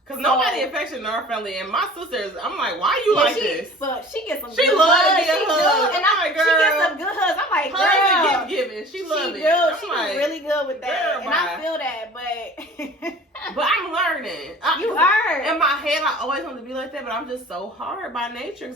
Cause nobody affectionate in our family, and my sisters, I'm like, why you like this? But she gets some. She good loves hugs. to get hugs. And I'm like, she girl. gets some good hugs. I'm like, Hugs girl. and gift giving. She loves it. She like, was really good with that, girl, and I bye. feel that. But I'm learning. You are. In my head, I always wanted to be like that, but I'm just so hard by nature.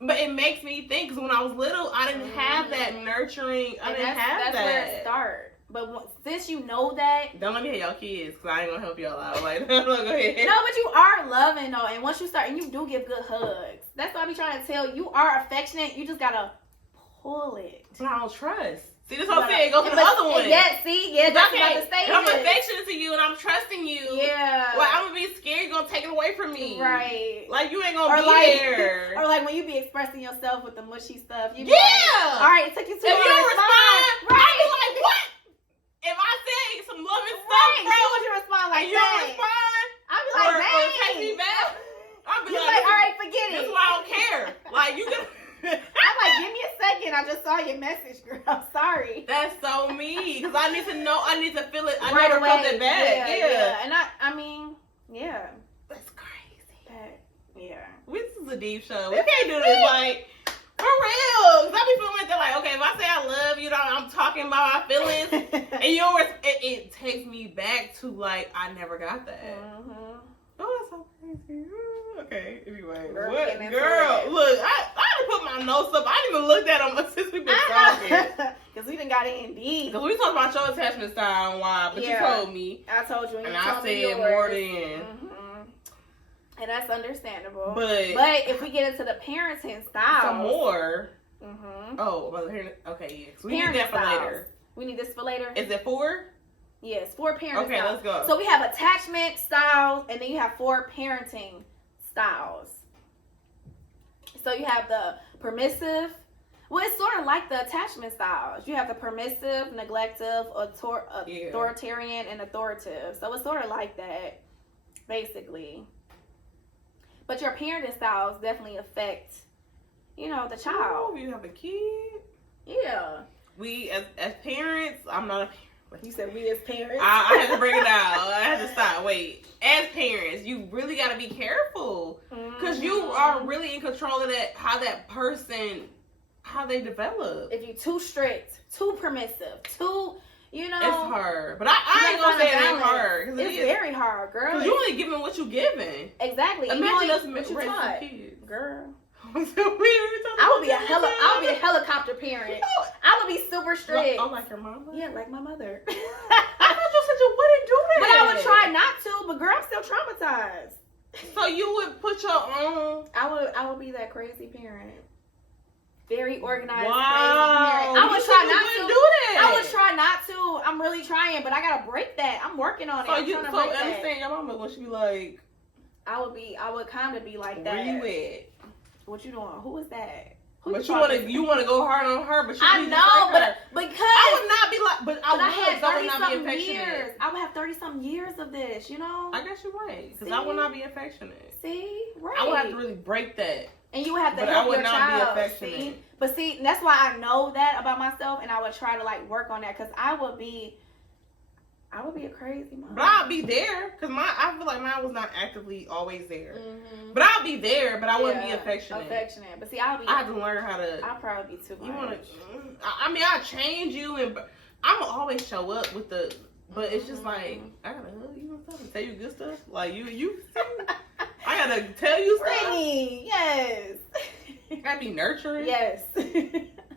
But it makes me think. Cause when I was little, I didn't have that nurturing. I didn't have that. That's where it starts. But since you know that, don't let me hit y'all kids, cause I ain't gonna help y'all out. Like, go ahead. No, but you are loving though, and once you start, and you do give good hugs. That's what I be trying to tell you. You are affectionate. You just gotta pull it. But I don't trust. See, this whole thing. Go to the other one. That's about the stages. I'm affectionate to you, and I'm trusting you. Yeah. Like I'm gonna be scared. You're gonna take it away from me. Right. Like you ain't gonna be there. Or like when you be expressing yourself with the mushy stuff. You be yeah. Like, all right, it took you too long to respond. Right. I be like, what? If I say some loving stuff, right. How would you respond like and you don't respond? I'd be like, or take me back. I'll be like, all right, forget it. That's why I don't care. Like you can. I'm like, give me a second. I just saw your message, girl. I'm sorry. That's so me. Because I need to know. I need to feel it. I right never away. felt it back. Yeah. And I mean, yeah. That's crazy. Yeah. This is a deep show. We can't do this like for real. Cause I be feeling like that. Like, okay, if I say I love you, I'm talking about my feelings, and it takes me back to like I never got that. Mm-hmm. Oh, that's so crazy. Okay, anyway. Girl, What? Girl, look, I done put my notes up. I didn't even look at them since we've been talking. Because we done got in deep. Because we talked about your attachment style and why, but you told me. I told you. And I said more than. Mm-hmm. And that's understandable. But if we get into the parenting style. some more. Mm-hmm. Oh, well, okay, yeah. So we need that for later. We need this for later? Is it 4? Yes, 4 parenting Okay, styles. let's go. So we have attachment styles, and then you have 4 parenting styles. So you have the permissive. Well, it's sort of like the attachment styles. You have the permissive, neglective, authoritarian, and authoritative. So it's sort of like that, basically. But your parenting styles definitely affect, the child. Oh, you have a kid? Yeah. We, as parents, I'm not a parent. You said we as parents. I had to break it out. I had to stop. Wait. As parents, you really got to be careful. Because you are really in control of how that person, how they develop. If you're too strict, too permissive, it's hard. But I ain't going to say it ain't hard. It's very hard, girl. Because you only giving what you giving. Exactly. Imagine us raising kids. Girl. I would be a helicopter parent. I would be super strict. Oh, like your mama? Yeah, like my mother. I thought you said you wouldn't do that. But I would try not to. But girl, I'm still traumatized. So you would put your own. I would be that crazy parent. Very organized, wow. crazy parent. I would try not to do that. I would try not to. I'm really trying, but I gotta break that. I'm working on it. So understand your mama when she be like. I would kind of be like that. Where you at? What you doing? Who is that? But you want to go hard on her, but I know, but because I would not be like, I had 30-something years. I would have 30-something years of this, I guess you're right, because I would not be affectionate. See, right? I would have to really break that, and you would have to but help I would your not child. be affectionate. See? But see, that's why I know that about myself, and I would try to work on that, because I would be a crazy mom. But I'll be there, because I feel like mine was not actively always there. Mm-hmm. But I'll be there, but I wouldn't be affectionate. But see, I have to learn how to. I'll probably be too much. I change you, and I'm gonna always show up with the. But it's just like I gotta hug you and stuff and tell you good stuff. Like you. I gotta tell you stuff. Britney, yes. I gotta be nurturing. Yes.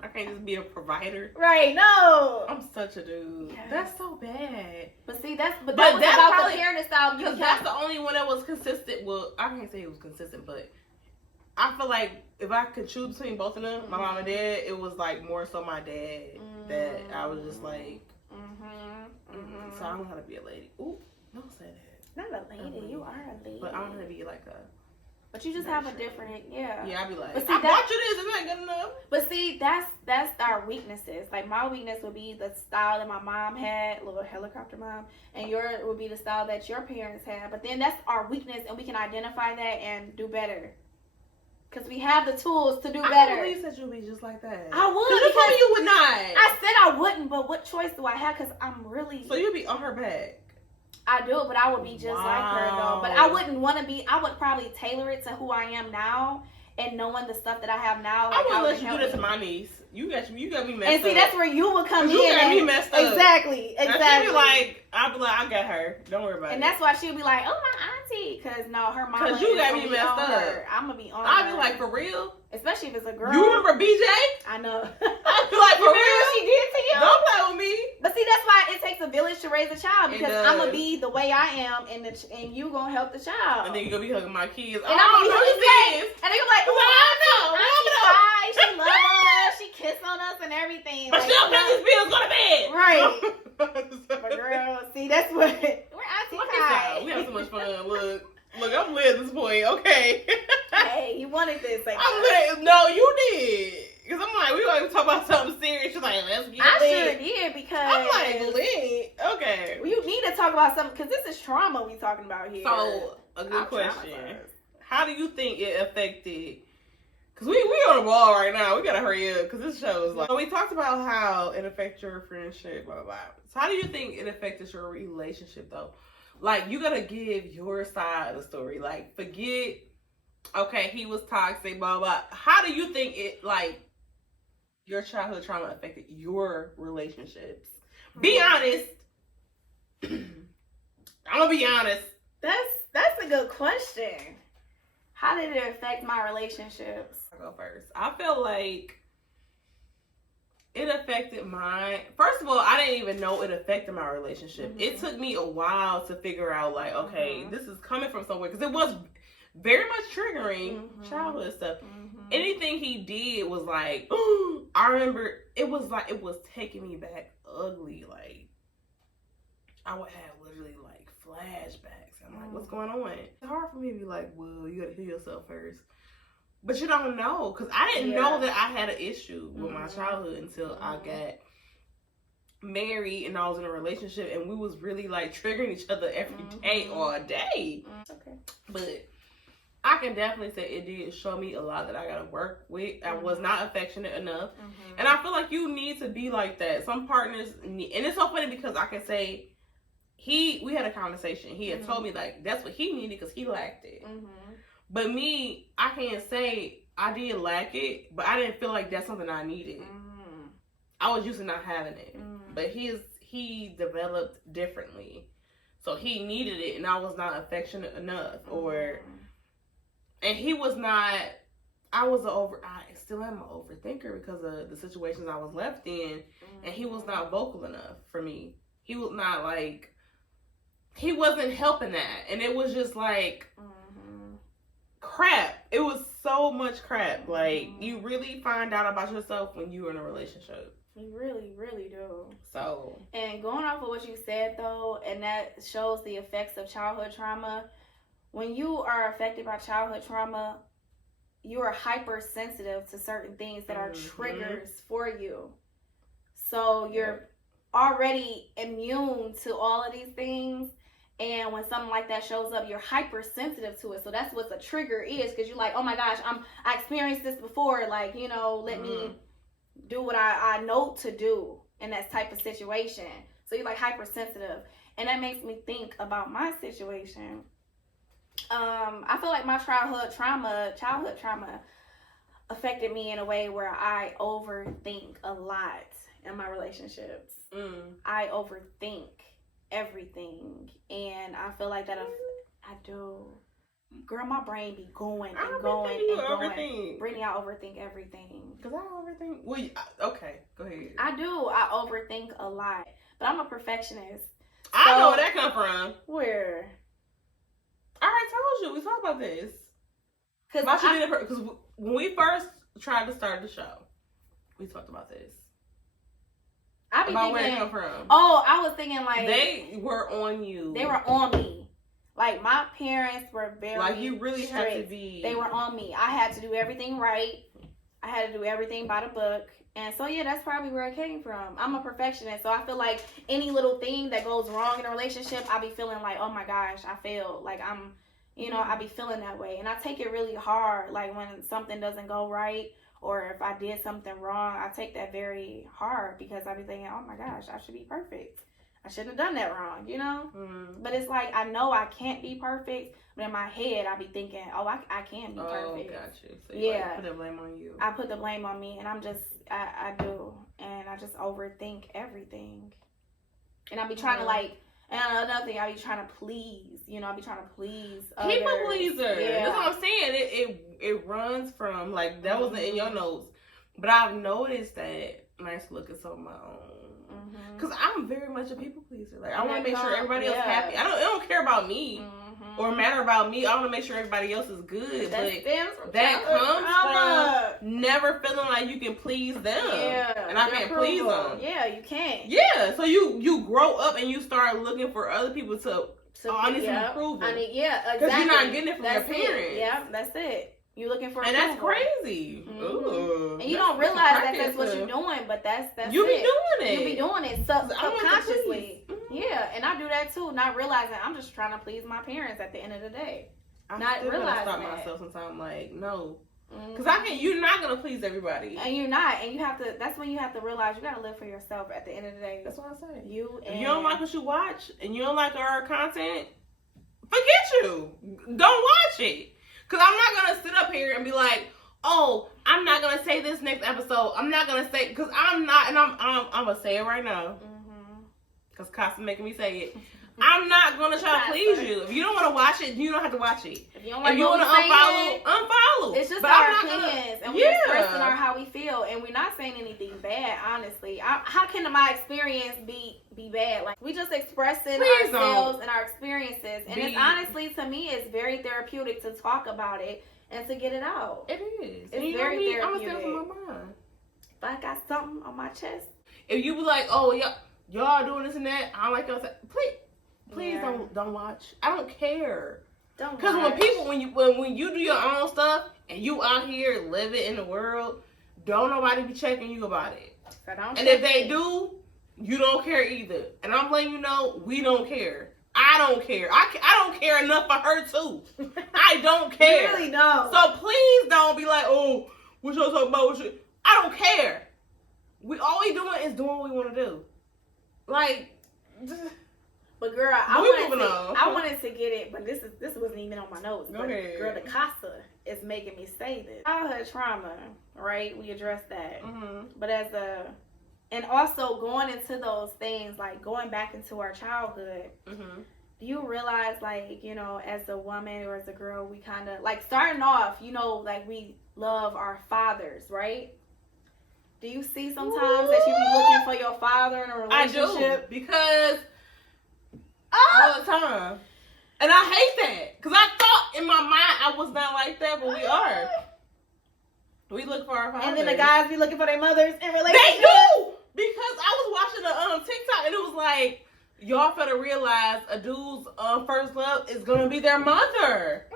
I can't just be a provider. Right, no. I'm such a dude. Yes. That's so bad. But see, that was probably, about the parenting style. Because that's the only one that was consistent. Well, I can't say it was consistent, but I feel like if I could choose between both of them, my mom and dad, it was more so my dad that I was just like, So I don't know how to be a lady. Ooh, don't say that. Not a lady. You are a lady. But I don't know how to be like a. But you just have a different, Yeah, I be like, but see, I bought you this, it's not good enough. But see, that's our weaknesses. Like, my weakness would be the style that my mom had, little helicopter mom, and yours would be the style that your parents had. But then that's our weakness, and we can identify that and do better. Because we have the tools to do better. I believe that you'll be just like that. I would. Because before you would not. I said I wouldn't, but what choice do I have? Because I'm really... So you'll be on her back. I do, but I would be just like her, though. But I wouldn't want to be... I would probably tailor it to who I am now, and knowing the stuff that I have now. I wouldn't let you do that to my niece. You got me messed up. And see, that's where you would come in. You got me messed up. Exactly. I'd be like, I got her. Don't worry about it. And that's why she'd be like, oh, my auntie. Because, no, her mama Because you got me messed up. I'm going to be on I'd her. be like, for real? Especially if it's a girl. You remember BJ? I know. I'd be like, for real? What she did to you? Don't play with me. But see, that's why it takes a village to raise a child. Because I'm going to be the way I am, and you going to help the child. And then you're going to be hugging my kids. And I'm going to be hugging kids. And they're like, oh, I know. She love on us. She kiss on us and everything. But she'll pay these bills, go to bed. Right. But girl, see, that's what... We're Auntie Kai. We have so much fun. Look, I'm lit at this point. Okay. Hey, you wanted this. Like, I'm lit. No, you did. Because I'm like, we going to talk about something serious. She's like, let's get lit. I sure did, because... I'm like, lit. Okay. Well, you need to talk about something, because this is trauma we talking about here. So, a good question. How do you think it affected... Because we on the ball right now. We got to hurry up, because this show is like... So, we talked about how it affects your friendship, blah, blah, blah. So, how do you think it affected your relationship, though? Like, you got to give your side of the story. Like, forget, okay, he was toxic, blah, blah. How do you think it, like, your childhood trauma affected your relationships? Be honest. I'm going to be honest. That's a good question. How did it affect my relationships? I'll go first. I feel like it affected mine. First of all, I didn't even know it affected my relationship. Mm-hmm. It took me a while to figure out, like, okay, this is coming from somewhere. Because it was very much triggering childhood stuff. Mm-hmm. Anything he did was like, I remember it was like, it was taking me back ugly. Like, I would have literally like flashbacks. I'm like, what's going on? It's hard for me to be like, well, you got to heal yourself first. But you don't know. Because I didn't know that I had an issue with my childhood until I got married and I was in a relationship and we was really like triggering each other every day or a day. Okay. But I can definitely say it did show me a lot that I gotta work with. I was not affectionate enough. And I feel like you need to be like that. Some partners need, and it's so funny because I can say we had a conversation. He had told me like that's what he needed because he lacked it. But me, I can't say I did lack it, but I didn't feel like that's something I needed. I was used to not having it. But he developed differently. So he needed it and I was not affectionate enough. And he was not, I still am an overthinker because of the situations I was left in. And he was not vocal enough for me. He was not like, he wasn't helping that. And it was just like, crap. It was so much crap. Like, you really find out about yourself when you're in a relationship. You really, really do. So. And going off of what you said, though, and that shows the effects of childhood trauma. When you are affected by childhood trauma, you are hypersensitive to certain things that are triggers for you. So you're already immune to all of these things. And when something like that shows up, you're hypersensitive to it. So that's what the trigger is. Because you're like, oh my gosh, I experienced this before. Like, you know, let me do what I know to do in that type of situation. So you're like hypersensitive. And that makes me think about my situation. I feel like my childhood trauma affected me in a way where I overthink a lot in my relationships. I overthink everything, and I feel like that I do. Girl, my brain be going and going and going. Overthink. Brittany, I overthink everything. Cause I overthink. Well, okay, go ahead. I do. I overthink a lot, but I'm a perfectionist. I know where that come from. Where? I already told you. We talked about this. Because when we first tried to start the show, we talked about this. I be about thinking, where it come from. Oh, I was thinking like they were on you. They were on me. Like my parents were very like you really strict. had to be. They were on me. I had to do everything right. I had to do everything by the book. And so yeah, that's probably where it came from. I'm a perfectionist, so I feel like any little thing that goes wrong in a relationship, I be feeling like, oh my gosh, I failed. Like I'm, I be feeling that way, and I take it really hard. Like when something doesn't go right, or if I did something wrong, I take that very hard because I be thinking, oh my gosh, I should be perfect. I shouldn't have done that wrong, But it's like, I know I can't be perfect, but in my head, I be thinking, oh, I can be perfect. Oh, got you. So you put the blame on you. I put the blame on me, and I do. And I just overthink everything. And I be trying to and another thing, I be trying to please, I be trying to please others. People pleaser. Yeah. That's what I'm saying. It runs from, like, that wasn't in your notes. But I've noticed that nice look is on my own. Because I'm very much a people pleaser. Like, I want to make sure everybody else happy. It don't care about me or matter about me. I want to make sure everybody else is good. But that comes from never feeling like you can please them. Yeah. And I can't please them. Yeah, you can't. Yeah. So you grow up and you start looking for other people to I need some approval. Exactly. Because you're not getting it from your parents. Yeah, that's it. You're looking for and approval. That's crazy. Ooh, and you don't realize that's what you're doing, but that's you be doing it. You be doing it subconsciously. Yeah, and I do that too, not realizing I'm just trying to please my parents at the end of the day. Not realizing stop myself sometimes. Like no, because you're not gonna please everybody, and you're not, and you have to. That's when you have to realize you gotta live for yourself at the end of the day. That's what I say. If you don't like what you watch, and you don't like our content, forget you. Don't watch it. Because I'm not going to sit up here and be like, oh, I'm not going to say this next episode. I'm not going to say, because I'm not, and I'm going to say it right now. Because Casa making me say it. I'm not going to try to please you. If you don't want to watch it, you don't have to watch it. If you don't want to unfollow. It's just our opinions. And we're expressing how we feel. And we're not saying anything bad, honestly. How can my experience be bad? Like, we just expressing ourselves and our experiences. And it's honestly, to me, it's very therapeutic to talk about it and to get it out. It is. It's very therapeutic. I'm going to say it from my mind. If I got something on my chest. If you be like, oh, y'all doing this and that, I don't like y'all. Please don't watch. I don't care. Because when you do your own stuff and you out here living in the world, don't nobody be checking you about it. And if they do, you don't care either. And I'm letting you know, we don't care. I don't care. I don't care enough for her too. I don't care. You really don't. So please don't be like, oh, what y'all talking about? I don't care. All we doing is doing what we want to do. Like. But girl, I wanted to get it, but this wasn't even on my notes. But girl, the Casa is making me say this. Childhood trauma, right? We addressed that. But and also going into those things, like going back into our childhood, do you realize, like, as a woman or as a girl, we kind of, like, starting off, like we love our fathers, right? Do you see sometimes that you be looking for your father in a relationship? I do, because all the time. And I hate that. Because I thought in my mind I was not like that, but we are. We look for our fathers. And then the guys be looking for their mothers in relationships. They do! Because I was watching a TikTok and it was like, y'all better realize a dude's first love is going to be their mother.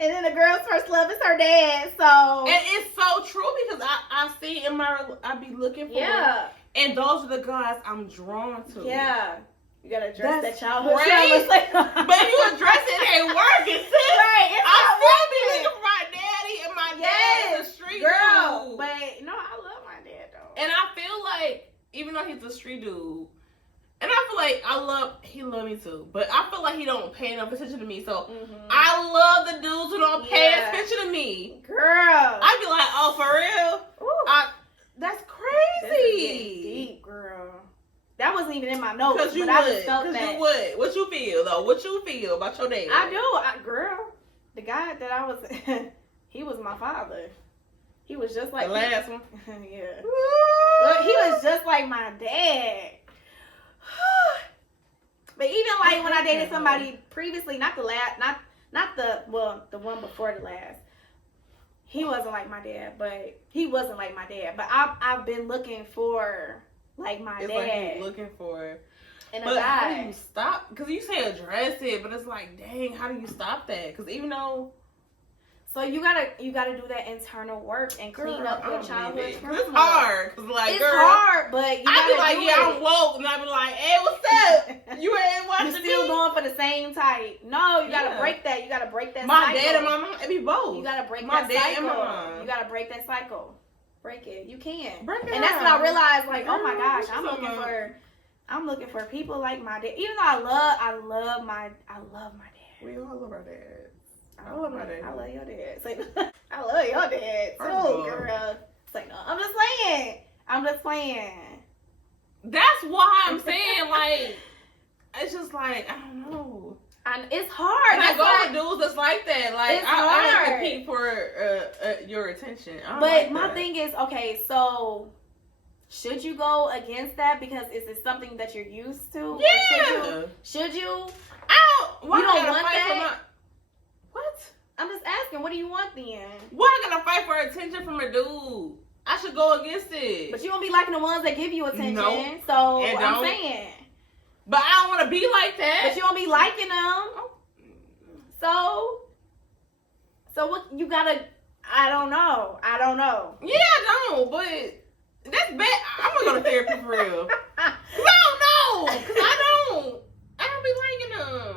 And then the girl's first love is her dad, so. And it's so true because I see I be looking for. Yeah. And those are the guys I'm drawn to. Yeah. You gotta address that childhood trauma. But if you address it, it ain't working. Right. I still be looking for my daddy, and my dad's a street dude. But no, I love my dad though. And I feel like, even though he's a street dude, and I feel like he love me too, but I feel like he don't pay enough attention to me. So I love the dudes who don't pay attention to me. Girl, I be like, oh, for real? That's crazy. This is deep, girl. That wasn't even in my notes. Because you I just felt that. You would. What you feel, though? What you feel about your dad? I do. Girl, the guy that I was, he was my father. He was just like... The last one? Yeah. But he was just like my dad. But even like when I dated somebody previously, not the last, not the one before the last. He wasn't like my dad, but I've been looking for like my it's dad. like he's looking for. And but a how do guy. you stop? Because you say address it, but it's like, dang, how do you stop that? Because even though. So you gotta do that internal work and clean up your childhood trauma. It's hard. Cause like, it's girl, hard, but you I be gotta like, do yeah, it. I'm woke, and I be like, hey, what's up? You ain't watching You still going for the same type. No, you gotta break that. You gotta break that my cycle. dad and my mom, it be both. You gotta break my that dad cycle. And my mom. You gotta break that cycle. Break it. You can. Break it and that's when I realized, like, girl, oh my gosh, I'm looking for people like my dad. Even though I love my dad. We all love our dads. I love my dad. I love your dad. It's like, I love your dad too, girl. It's like, no, I'm just playing. That's why I'm saying, like, it's just like, I don't know. And it's hard. And I go with dudes that's like that. Like, it's I hard. compete for your attention. But like my thing is, okay, so should you go against that because is it something that you're used to? Yeah. Should you? Why you don't I want fight that? What? I'm just asking. What do you want then? Why I gotta fight for attention from a dude? I should go against it. But you don't be liking the ones that give you attention. Nope. So And I'm saying. But I don't want to be like that. But you don't be liking them. So what you gotta? I don't know. Yeah, I don't. But that's bad. I'm gonna go to therapy for real. No, because I don't be liking them.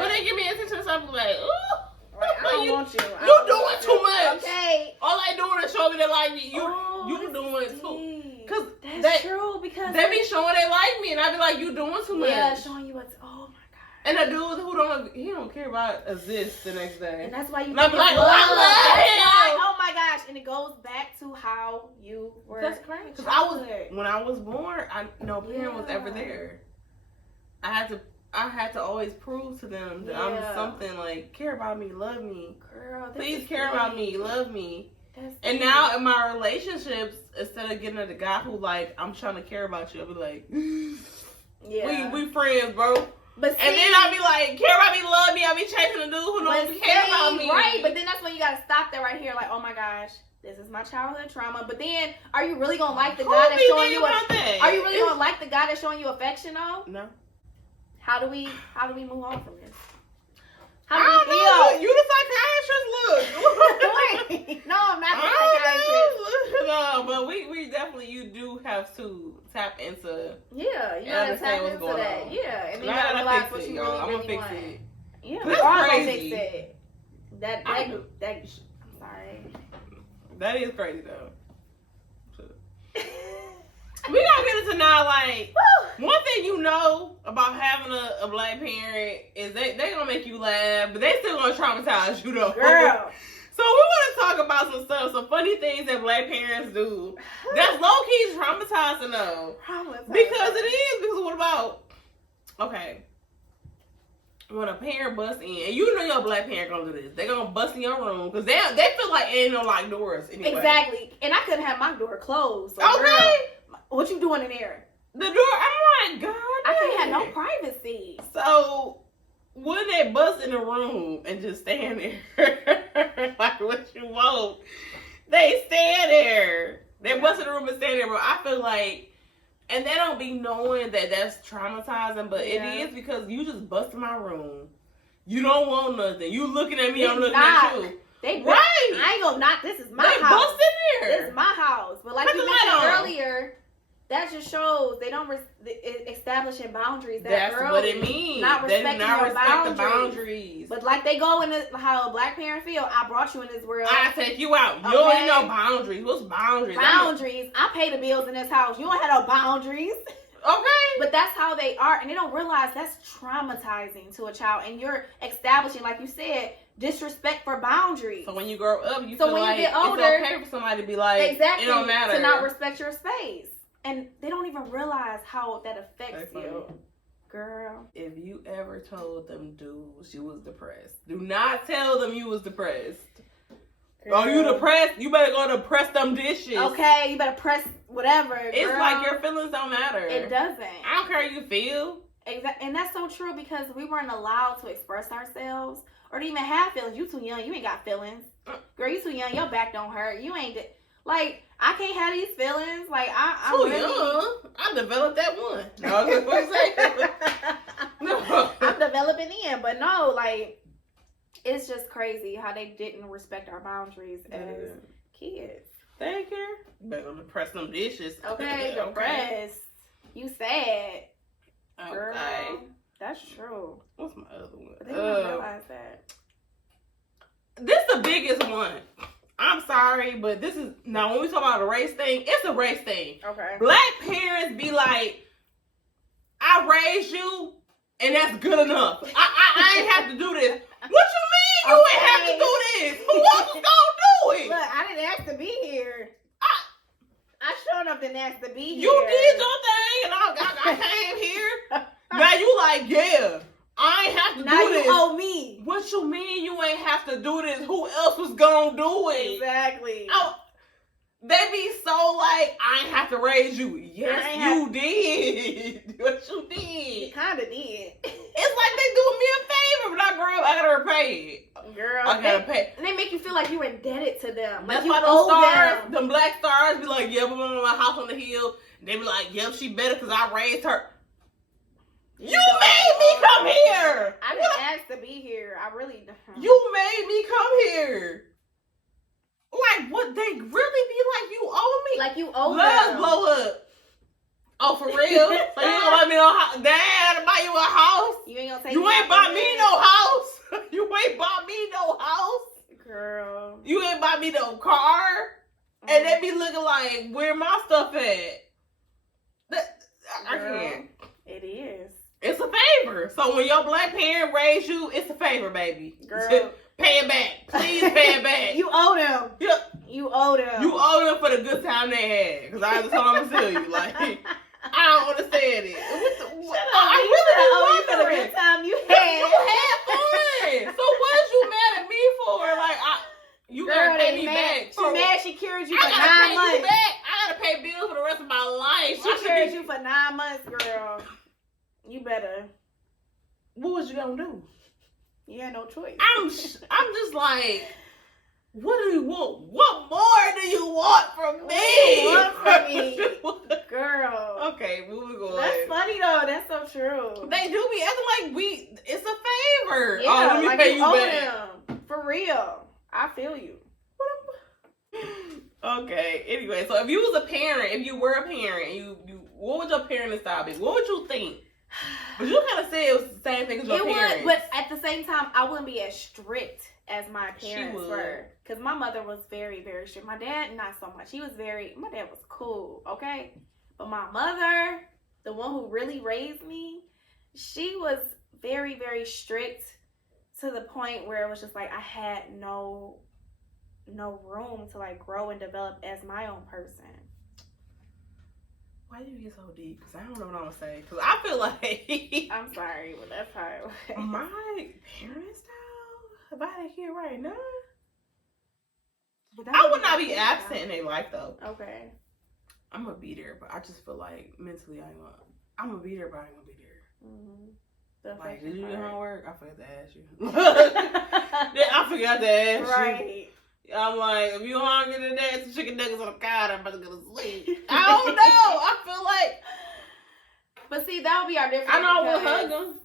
When they give me attention, so I'm like, ooh. Right, I don't want you. You doing too much. Okay. All they doing is showing me they like me. You doing too. Cause that's true. Because they be showing they like me, and I be like, you doing too much. Yeah, showing you what's. Oh my god. And a dude who don't care about this the next day. And that's why you. And I'm like, love. I love him. Oh my gosh! And it goes back to how you were. That's crazy. Because when I was born, no parent was ever there. I had to always prove to them that I'm something like, care about me, love me. Girl, please care about me, love me. That's and now in my relationships, instead of getting at the guy who like, I'm trying to care about you, I'll be like, yeah, we friends, bro. But and then I'll be like, care about me, love me. I'll be chasing a dude who don't care about me. Right, but then that's when you gotta stop that right here. Like, oh my gosh, this is my childhood trauma. But then, are you really gonna like the guy that's showing you? Are you really gonna like the guy that's showing you affection though? No. How do we move on from this? How do we feel? You the psychiatrist, look. No, I'm not the psychiatrist. No, but we definitely, you do have to tap into. Yeah, you gotta tap into that. On. Yeah, and then you gotta realize what you really want. It. Yeah, we are gonna fix it. That I'm sorry. That is crazy though. We gonna get into now, like, one thing you know about having a black parent is they gonna make you laugh, but they still gonna traumatize you though. Girl. So we want to talk about some stuff, some funny things that black parents do. That's low-key traumatizing though. Because it is, because what about, okay, when a parent busts in, and you know your black parent gonna do this, they gonna bust in your room, because they feel like ain't no locked doors anyway. Exactly. And I couldn't have my door closed. So okay. Girl, what you doing in there? The door, I'm like, God. I can't have no privacy. So, when they bust in the room and just stand there, like what you want, they stand there. They bust in the room and stand there, but I feel like, and they don't be knowing that that's traumatizing, but it is because you just bust in my room. You don't want nothing. You looking at me, I'm looking at you. I ain't gonna knock. This is my house. They bust in there. This is my house. But like you mentioned earlier, that just shows they don't establishing boundaries. That's what it means. Not respecting your boundaries. But like they go in how a black parent feel. I brought you in this world. I take you out. You don't need no boundaries. What's boundaries? Boundaries. I pay the bills in this house. You don't have no boundaries. Okay. But that's how they are, and they don't realize that's traumatizing to a child. And you're establishing, like you said, disrespect for boundaries. So when you grow up, you feel like it's okay for somebody to be like, exactly, it don't matter. To not respect your space. And they don't even realize how that affects you. Girl. If you ever told them dudes you was depressed, do not tell them you was depressed. Girl. Oh, you depressed? You better go to press them dishes. Okay, you better press whatever. It's girl. Like your feelings don't matter. It doesn't. I don't care how you feel. Exactly. And that's so true because we weren't allowed to express ourselves or to even have feelings. You too young. You ain't got feelings. Girl, you too young. Your back don't hurt. You ain't... Like, I can't have these feelings. Like, I'm too really young. I developed that one. No, that's what I'm saying. No. I'm developing in, but no, like, it's just crazy how they didn't respect our boundaries as kids. Thank you. Better to press them dishes. Okay, depressed. You sad. Okay. Girl, that's true. What's my other one? But they don't realize that. This is the biggest one. I'm sorry, but this is now when we talk about a race thing, it's a race thing. Okay. Black parents be like, I raised you and that's good enough. I ain't have to do this. What you mean you ain't have to do this? Who else was gonna do it? Look, I didn't ask to be here. I sure enough didn't ask to be here. You did your thing and I came here. Now you like, yeah, I ain't have to now do this. Now you owe me. What you mean you ain't have to do this? Who else was gonna do it? Exactly. They be so like, I ain't have to raise you. Yes, you did. What you did. You kind of did. It's like they doing me a favor, but I grow up, I gotta repay it. Girl, I gotta pay. And they make you feel like you're indebted to them. That's like you why owe them them. black stars be like, yeah, we want my house on the hill. They be like, yep, she better because I raised her. You made me come here. I didn't ask to be here. I really don't. You made me come here. Like, what, they really be like, you owe me? Like you owe Let's them. blow up. Oh, for real? So you gonna buy me no house? Dad, buy you a house? You ain't gonna take You ain't buy me no house. You ain't buy me no house. Girl. You ain't buy me no car. And they be looking like, where my stuff at? I can't. It is. It's a favor. So when your black parent raised you, it's a favor, baby. Girl. Pay it back. Please pay it back. You owe them. Yeah. You owe them. You owe them for the good time they had. Because I understand what I'm going to tell you. Like, I don't understand it. Shut up. I really owe you was for the good time you had. You had fun. So what is you mad at me for? Like, you got to pay me back. She mad she carried you for 9 pay months. You back. I got to pay bills for the rest of my life. She carried you for 9 months, girl. You better. What was you going to do? You had no choice. I'm just like, what do you want? What more do you want from me? What from me? Girl. Okay, moving on. That's funny though. That's so true. They do be acting like it's a favor. Yeah, oh, let me like pay you owe back. them. For real. I feel you. Okay, anyway, so if you was a parent, if you were a parent, you what would your parenting style be? What would you think? But you kind of said it was the same thing as your parents. Would, but at the same time, I wouldn't be as strict as my parents were. Because my mother was very, very strict. My dad, not so much. My dad was cool, okay? But my mother, the one who really raised me, she was very, very strict to the point where it was just like I had no room to like grow and develop as my own person. Why do you get so deep? Because I don't know what I'm going to say. Because I feel like... I'm sorry, but that's how it was. My parent style? If I had a kid right now? I would not be absent in their life, though. Okay. I'm going to be there, but I just feel like mentally I'm going to be there, but I ain't going to be there. Mm-hmm. Like, did you do homework? I forgot to ask you. I forgot to ask you. Right. I'm like, if you hungry today, some chicken nuggets on the couch, I'm about to go to sleep. I don't know. I feel like. But see, that would be our difference. I know I would hug them.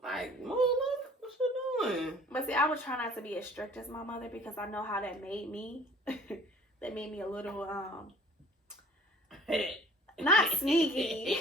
Like, oh, look, what you doing? But see, I would try not to be as strict as my mother because I know how that made me. That made me a little, not sneaky.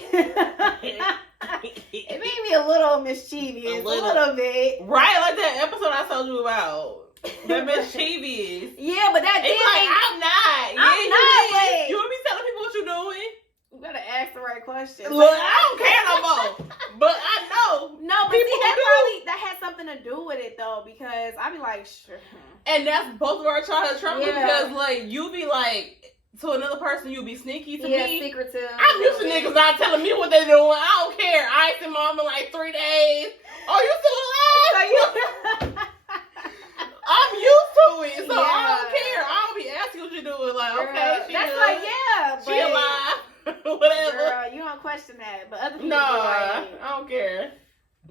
It made me a little mischievous. A little bit. Right, like that episode I told you about. That mischievous. Yeah, but that it's like, I'm not. But you would be telling people what you're doing. You gotta ask the right questions. Look, I don't care no more. But I know. No, but people see, that had something to do with it though, because I be like, sure. And that's both of our childhood trauma because like you be like to another person, you be sneaky to me. Secretive. I'm used to niggas not telling me what they doing. I don't care. I asked mom in like 3 days. Oh, you still alive? I'm used to it, so I don't care. I don't be asking what you doing. Like, girl, okay, that's like, she alive. Whatever. Girl, you don't question that, but other people I don't care.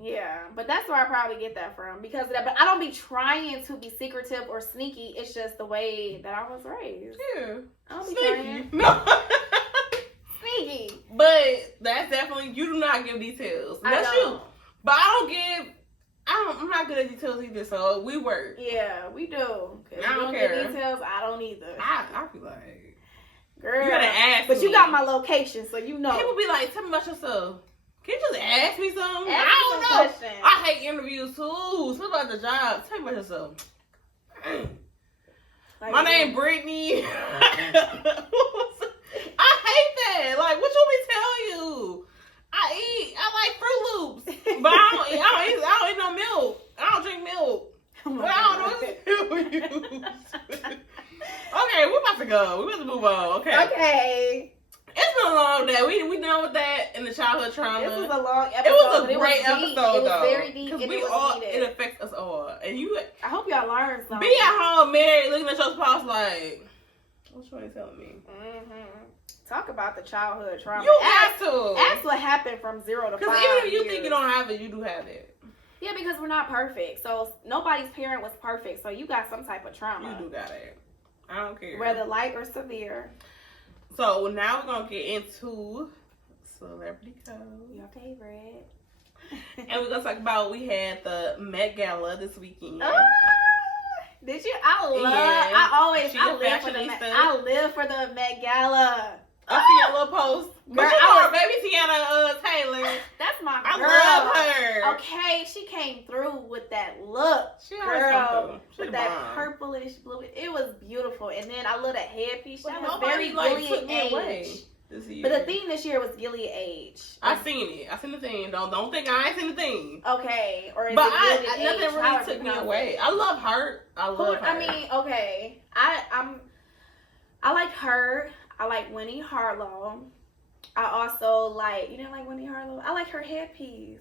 Yeah, but that's where I probably get that from because of that. But I don't be trying to be secretive or sneaky. It's just the way that I was raised. Yeah. I don't be Sneaky. trying. No. Sneaky. But that's definitely, you do not give details. That's you. But I'm not good at details either, so we work. Yeah, we do. I don't care. Get details, I don't either. I be like, girl, you gotta ask but me. you got my location, so you know. People be like, tell me about yourself. Can you just ask me something? Ask I don't me know. some questions. I hate interviews too. Tell me about the job. Tell me about yourself. Like, my name Britney. I hate that. Like, what you me tell you? I like Fruit Loops, but I don't eat no milk. I don't drink milk. Oh But I don't know what to tell you. Okay, we're about to go. We're about to move on. Okay. It's been a long day. We done with that in the childhood trauma. This was a long episode. It was a great episode, though. It was though. very deep. Because Needed. it affects us all. And you, I hope y'all learned something. be at home married, looking at your spouse like, what you ain't telling me? Mm-hmm. Talk about the childhood trauma. You have to. Ask what happened from 0 to 5 Because even if you years. think you don't have it, you do have it. Yeah, because we're not perfect. So nobody's parent was perfect. So you got some type of trauma. You do got it. I don't care. Whether light or severe. So now we're going to get into Celebrity Code. Your favorite. And we're going to talk about, we had the Met Gala this weekend. Did you? I live for the Met. I live for the Met Gala. I see your little post. But Girl, you know her, baby Tiana Taylor. That's my I girl. love her. Okay, she came through with that look. She always come through. With that purplish blue. It was beautiful. And then I love that headpiece. That was nobody, very took me away Gilead this year. But the theme this year was Gilead Age. I seen it. I seen the theme. Don't think I ain't seen the theme. Okay, or is but it Gilead nothing Age? really took me away. I love her. I love her. I mean, okay. I like her. I like Winnie Harlow. I also like, you didn't like Winnie Harlow? I like her headpiece.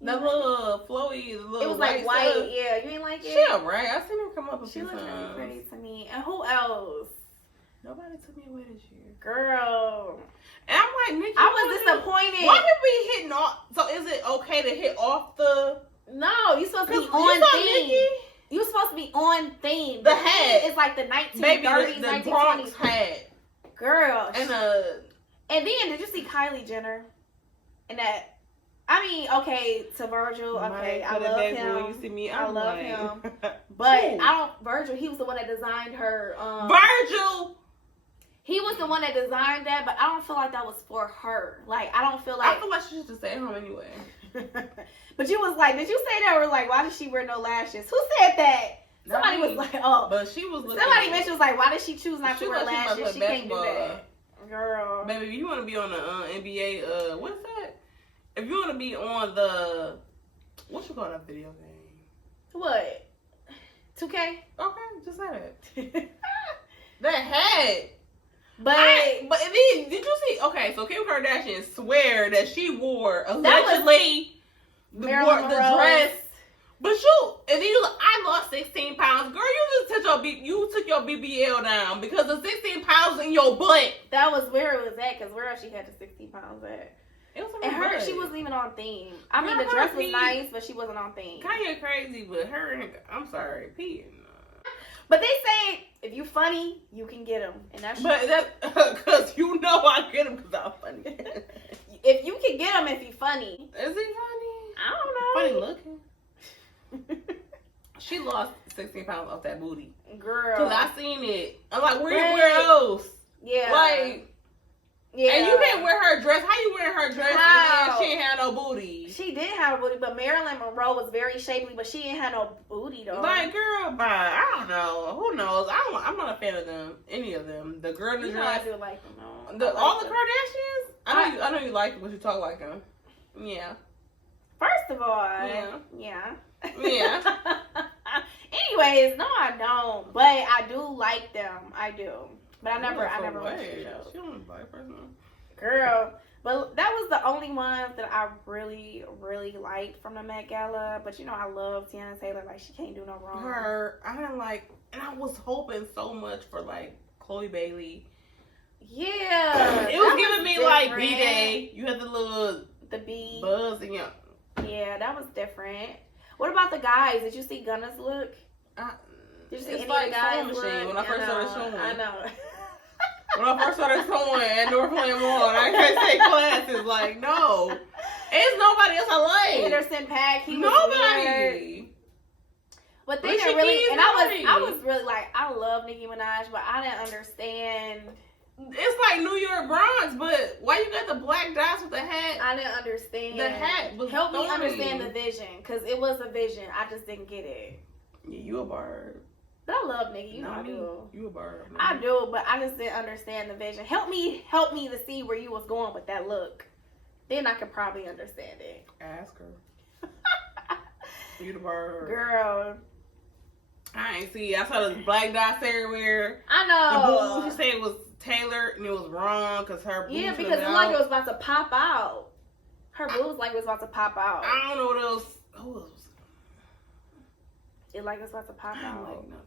The little flowy, the little it was like white, stuff. yeah. You didn't like it? She alright. I seen her come up a She few looked times. really pretty to me. And who else? Nobody took me away this year. Girl. And I'm like, Nikki, I was disappointed. Why did we hitting off? So is it okay to hit off the? No, you supposed to be on theme. Nikki? You supposed to be on theme. The hat. It's like the 1930s, Baby, the 1920s. Bronx hat. Girl. And then did you see Kylie Jenner? And that. I mean, okay, to Virgil, okay, I love him. You see me, I love like, him. But ooh. Virgil, he was the one that designed her. Virgil! He was the one that designed that, but I don't feel like that was for her. Like, I don't feel like. I feel like she should just stay at home anyway. But you was like, did you say that? Or like, why did she wear no lashes? Who said that? Somebody was like, oh. But she was looking. Somebody mentioned was like, why did she choose not to wear lashes? She can't do basketball. that. Girl. Baby, if you want to be on the NBA, what's that? If you want to be on the, what you call that video game? What? 2K? Okay, just say that. That hat. But then, did you see? Okay, so Kim Kardashian swear that she wore allegedly the dress. But shoot, and then I lost 16 pounds. Girl, you just took your BBL down because the 16 pounds in your butt. That was where it was at, because where else she had the 16 pounds at? It was and her, she wasn't even on theme. I mean, the dress was nice, but she wasn't on theme. Kanye crazy, but her, I'm sorry, P. But they say if you funny, you can get them, and that's. But that's because you know I get them because I'm funny. If you can get them, if you funny. Is he funny? I don't know. Funny looking. She lost 16 pounds off that booty. Girl. Because I seen it. I'm like, where else? Yeah. Like, yeah. And you can't wear her dress. How you wearing her dress and she ain't had no booty? She did have a booty, but Marilyn Monroe was very shapely, but she ain't had no booty though. Like, girl, bye. I don't know. Who knows? I'm not a fan of them. Any of them. The girl in the dress. I do like them though. All the Kardashians? I know you like them because you talk like them. Yeah. First of all, yeah. Anyways, no, I don't. But I do like them. I do. But I never watched the show. She don't like person. Girl. But that was the only one that I really, really liked from the Met Gala. But you know, I love Tiana Taylor. Like, she can't do no wrong. I didn't like, and I was hoping so much for like Chloe Bailey. Yeah. It was giving me different. Like B-Day. You had the bee buzz in your. Yeah. Yeah, that was different. What about the guys? Did you see Gunna's look? Did you see any like of the guys' sewing machine look? when I first started sewing. I know. When I first started sewing at North Flame Mall, I can't take classes. Like, no. It's nobody else I like. Anderson .Paak, he was nobody. weird. But then Alicia really, Keys, and nobody. I was really like, I love Nicki Minaj, but I didn't understand. It's like New York Bronx, but why you got the black dots with the hat? I didn't understand. The hat was Help me thorny. understand the vision, because it was a vision. I just didn't get it. Yeah, you a bird. But I love Nicki. You know I me. do. You a bird. I do, but I just didn't understand the vision. Help me to see where you was going with that look. Then I could probably understand it. Ask her. You the bird. Girl. I ain't see. I saw the black dots everywhere. I know. The boobs, she said it was tailored and it was wrong because her boobs. Yeah, because it looked like it was about to pop out. Her boobs like it was about to pop out. I don't know what else. Who else? It like it was about to pop I don't out. like nothing.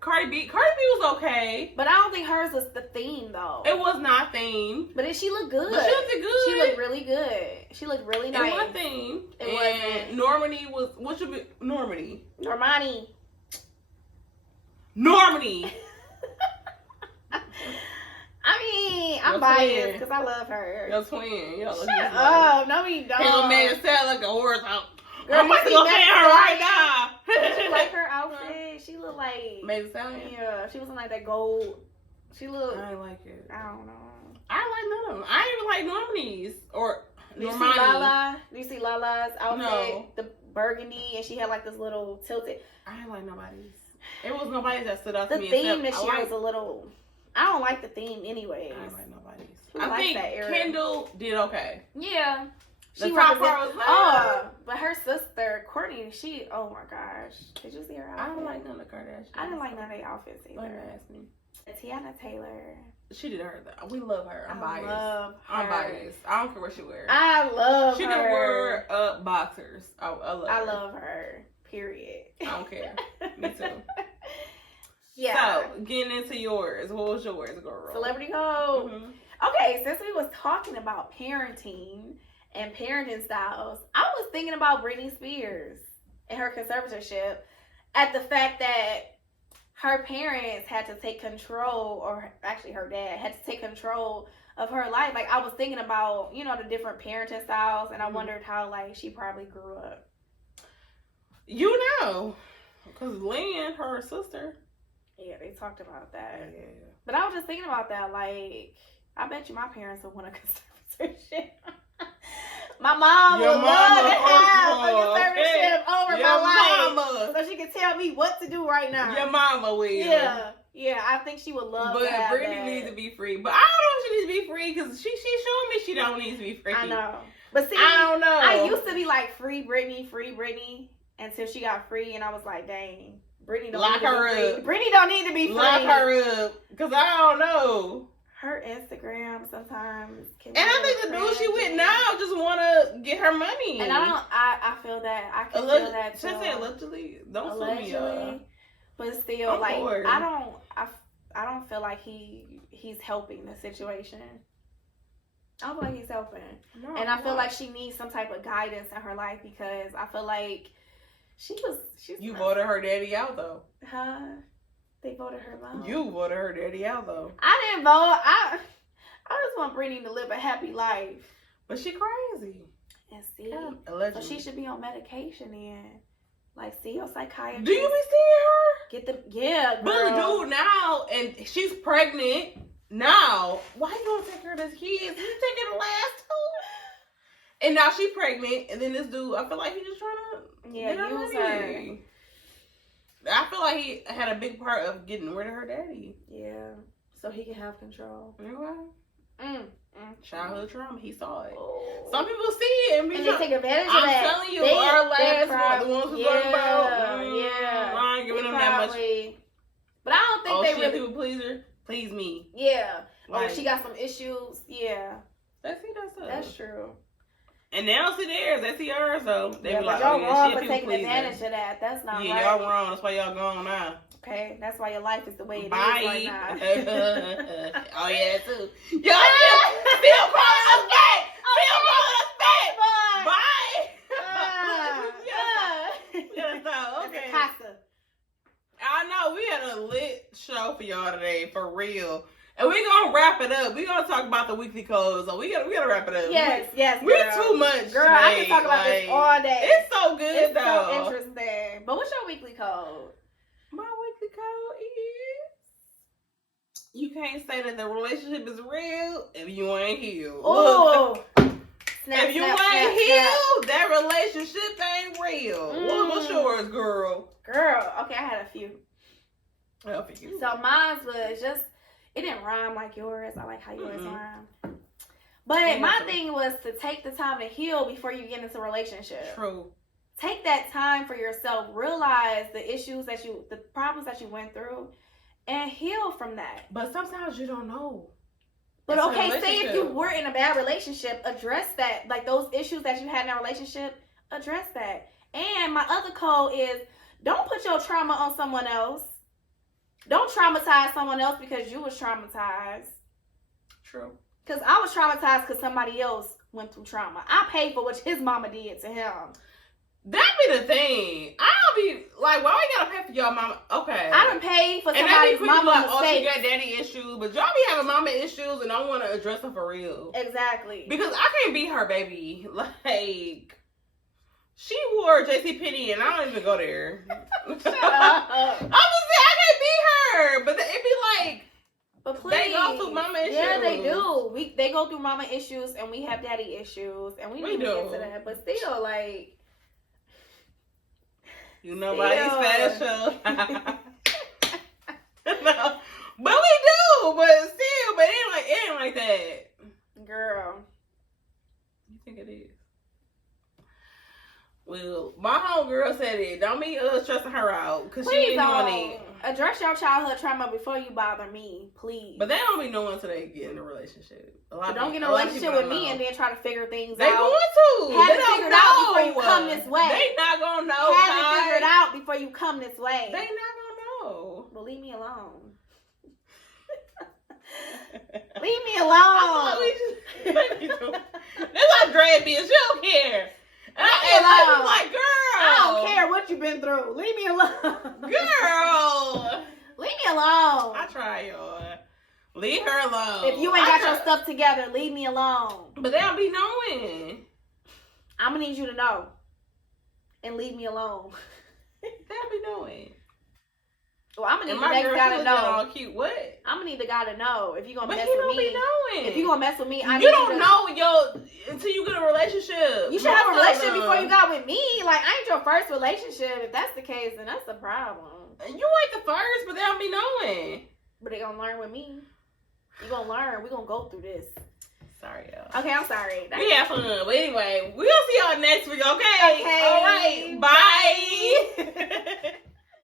Cardi B was okay. But I don't think hers was the theme though. It was not themed. But she looked good. But she looked good. She looked really good. She looked really nice. It wasn't themed. It wasn't. Normandy was. What should be Normandy? Normani. Normandy. I mean, I'm Your biased twin. because I love her. Your twin. Yo, look Shut up. No, we don't. Can't make it sound like a horse. Girl, I'm about to go pay her right now. Did you like her outfit? She looked like. Made it sound. Yeah, she was in like that gold. She looked. I ain't like it. I don't know. I like none of them. I ain't even like Normandy's or Do you see Normani. Lala? Do you see Lala's outfit? No. The burgundy, and she had like this little tilted. I ain't like nobody's. It was nobody's that stood out The to me. theme this except year was a little. I don't like the theme, anyways. I ain't like nobody's. Who I likes think that era? Kendall did okay. Yeah. The She top represent- part was like, Oh, but her sister Courtney, she. Oh my gosh, did you see her outfit? I don't like none of the Kardashians. I didn't like none of their outfits Don't either. ask me. Tiana Taylor. She did her. We love her. I'm biased. Love I'm her. biased. I don't care what she wears. I love She her. done wore boxers. I love her. I love her. Period. I don't care. Me too. Yeah. So, getting into yours. What was yours, girl? Celebrity Code. Mhm. Okay, since we was talking about parenting and parenting styles, I was thinking about Britney Spears and her conservatorship at the fact that her parents had to take control, or actually her dad had to take control of her life. Like, I was thinking about, the different parenting styles, and I wondered how, like, she probably grew up. You know, because Lynn, her sister. Yeah, they talked about that. Yeah. But I was just thinking about that, like, I bet you my parents would want a conservatorship. My mom would love to have a conservatorship over Your my mama. life. So she could tell me what to do right now. Your mama will. Yeah, I think she would love But to have Britney that. needs to be free. But I don't know if she needs to be free because she's showing me she don't need to be free. I know. But see, I don't know. I used to be like, free Britney, until she got free, and I was like, dang, Britney don't Lock need to her be free. up. Britney don't need to be free. Lock her up because I don't know. Her Instagram sometimes can be And I really think the dude she with cringy. now just want to get her money. And I feel that. I can feel that too. Should I say allegedly? Don't sue me, Allegedly. But still, I'm like, bored. I don't feel like he's helping the situation. I don't feel like he's helping. No, And I feel like she needs some type of guidance in her life, because I feel she's you voted her daddy out though. Huh? They voted her out. You voted her daddy out though. I didn't vote. I just want Britney to live a happy life. But she crazy. And see, Allegedly. so she should be on medication then. Like, see your psychiatrist. Do you be seeing her? But But the dude now, and she's pregnant now. Why you don't take her to the kids? You take her the last two. And now she's pregnant, and then this dude, I feel like he's just trying to get her use money. I feel like he had a big part of getting rid of her daddy. Yeah, so he can have control. Anyway, childhood trauma. He saw it. Oh. Some people see it, and, And they take advantage of I'm that. telling you, our last one, the ones we talking about. Yeah. I ain't giving them that much. But I don't think they she really. a people pleaser. Please me. Yeah. Like, Or she got some issues. Yeah. That's it. That's true. And they don't see theirs. They see ours, though. They Yeah, be but like, y'all oh, yeah, wrong she a for people taking pleaser. advantage of that. That's not Yeah, right. y'all wrong. That's why y'all gone now. Okay, that's why your life is the way it is Bye. right now. Oh, yeah, too. Y'all still calling us back. Still calling us back. Bye. y'all, we had a lit show for y'all today, for real. And we gonna wrap it up. We gonna talk about the weekly codes. So we gotta wrap it up. Yes, we too much. Girl, today. I can talk about this all day. It's so good it's though. So interesting. But what's your weekly code? My weekly code is you can't say that the relationship is real if you ain't healed. Oh, if you ain't healed, that relationship ain't real. What's yours, girl? Girl, okay, I had a few. Oh, for you. So mine was just, it didn't rhyme like yours. I like how yours rhyme. But my thing was to take the time to heal before you get into a relationship. True. Take that time for yourself. Realize the issues the problems that you went through, and heal from that. But sometimes you don't know. But okay, say if you were in a bad relationship, address that. Like those issues that you had in that relationship, address that. And my other code is, don't put your trauma on someone else. Don't traumatize someone else because you was traumatized. True. Because I was traumatized because somebody else went through trauma. I paid for what his mama did to him. That be the thing. I'll be like, why we gotta pay for y'all mama? Okay. I done paid for and somebody's mama like, oh, she mistakes. got daddy issues, but y'all be having mama issues and don't want to address them for real. Exactly. Because I can't be her baby. Like, she wore JCPenney and I don't even go there. Shut up. I'm just saying, I can't be her. But it be like, but please, they go through mama issues. Yeah, they do. They go through mama issues and we have daddy issues. And we need to get to that. But still, like, you nobody's special. No, but we do. But still, but it ain't like that. Girl, You think it is? Well, my homegirl said it. Don't be stressing her out because she ain't doing it. Address your childhood trauma before you bother me, please. But they don't be knowing until they get in a relationship. Don't get in a relationship with me and then try to figure things they out. They going to. Have it figured out before you come this way. They not gonna know. Have it figured out before you come this way. They not gonna know. Well, leave me alone. Leave me alone. That's like Dre being. She don't care. I'm like, girl. I don't care what you've been through. Leave me alone. Girl. Leave me alone. I try, y'all. Leave her alone. If you ain't got your stuff together, leave me alone. But they don't be knowing. I'm going to need you to know. And leave me alone. They don't be knowing. Well, I'm going to need the next guy to know. All cute. What? I'm going to need the guy to know if you're going to mess with me. But he don't be knowing. If you're going to mess with me, I need you don't know until you get a relationship. You should have a relationship before you got with me. Like, I ain't your first relationship. If that's the case, then that's the problem. You ain't the first, but they don't be knowing. But they going to learn with me. You going to learn. We going to go through this. Sorry, y'all. Okay, I'm sorry. We had fun. But anyway, we'll see y'all next week, okay? Okay. All right. Bye.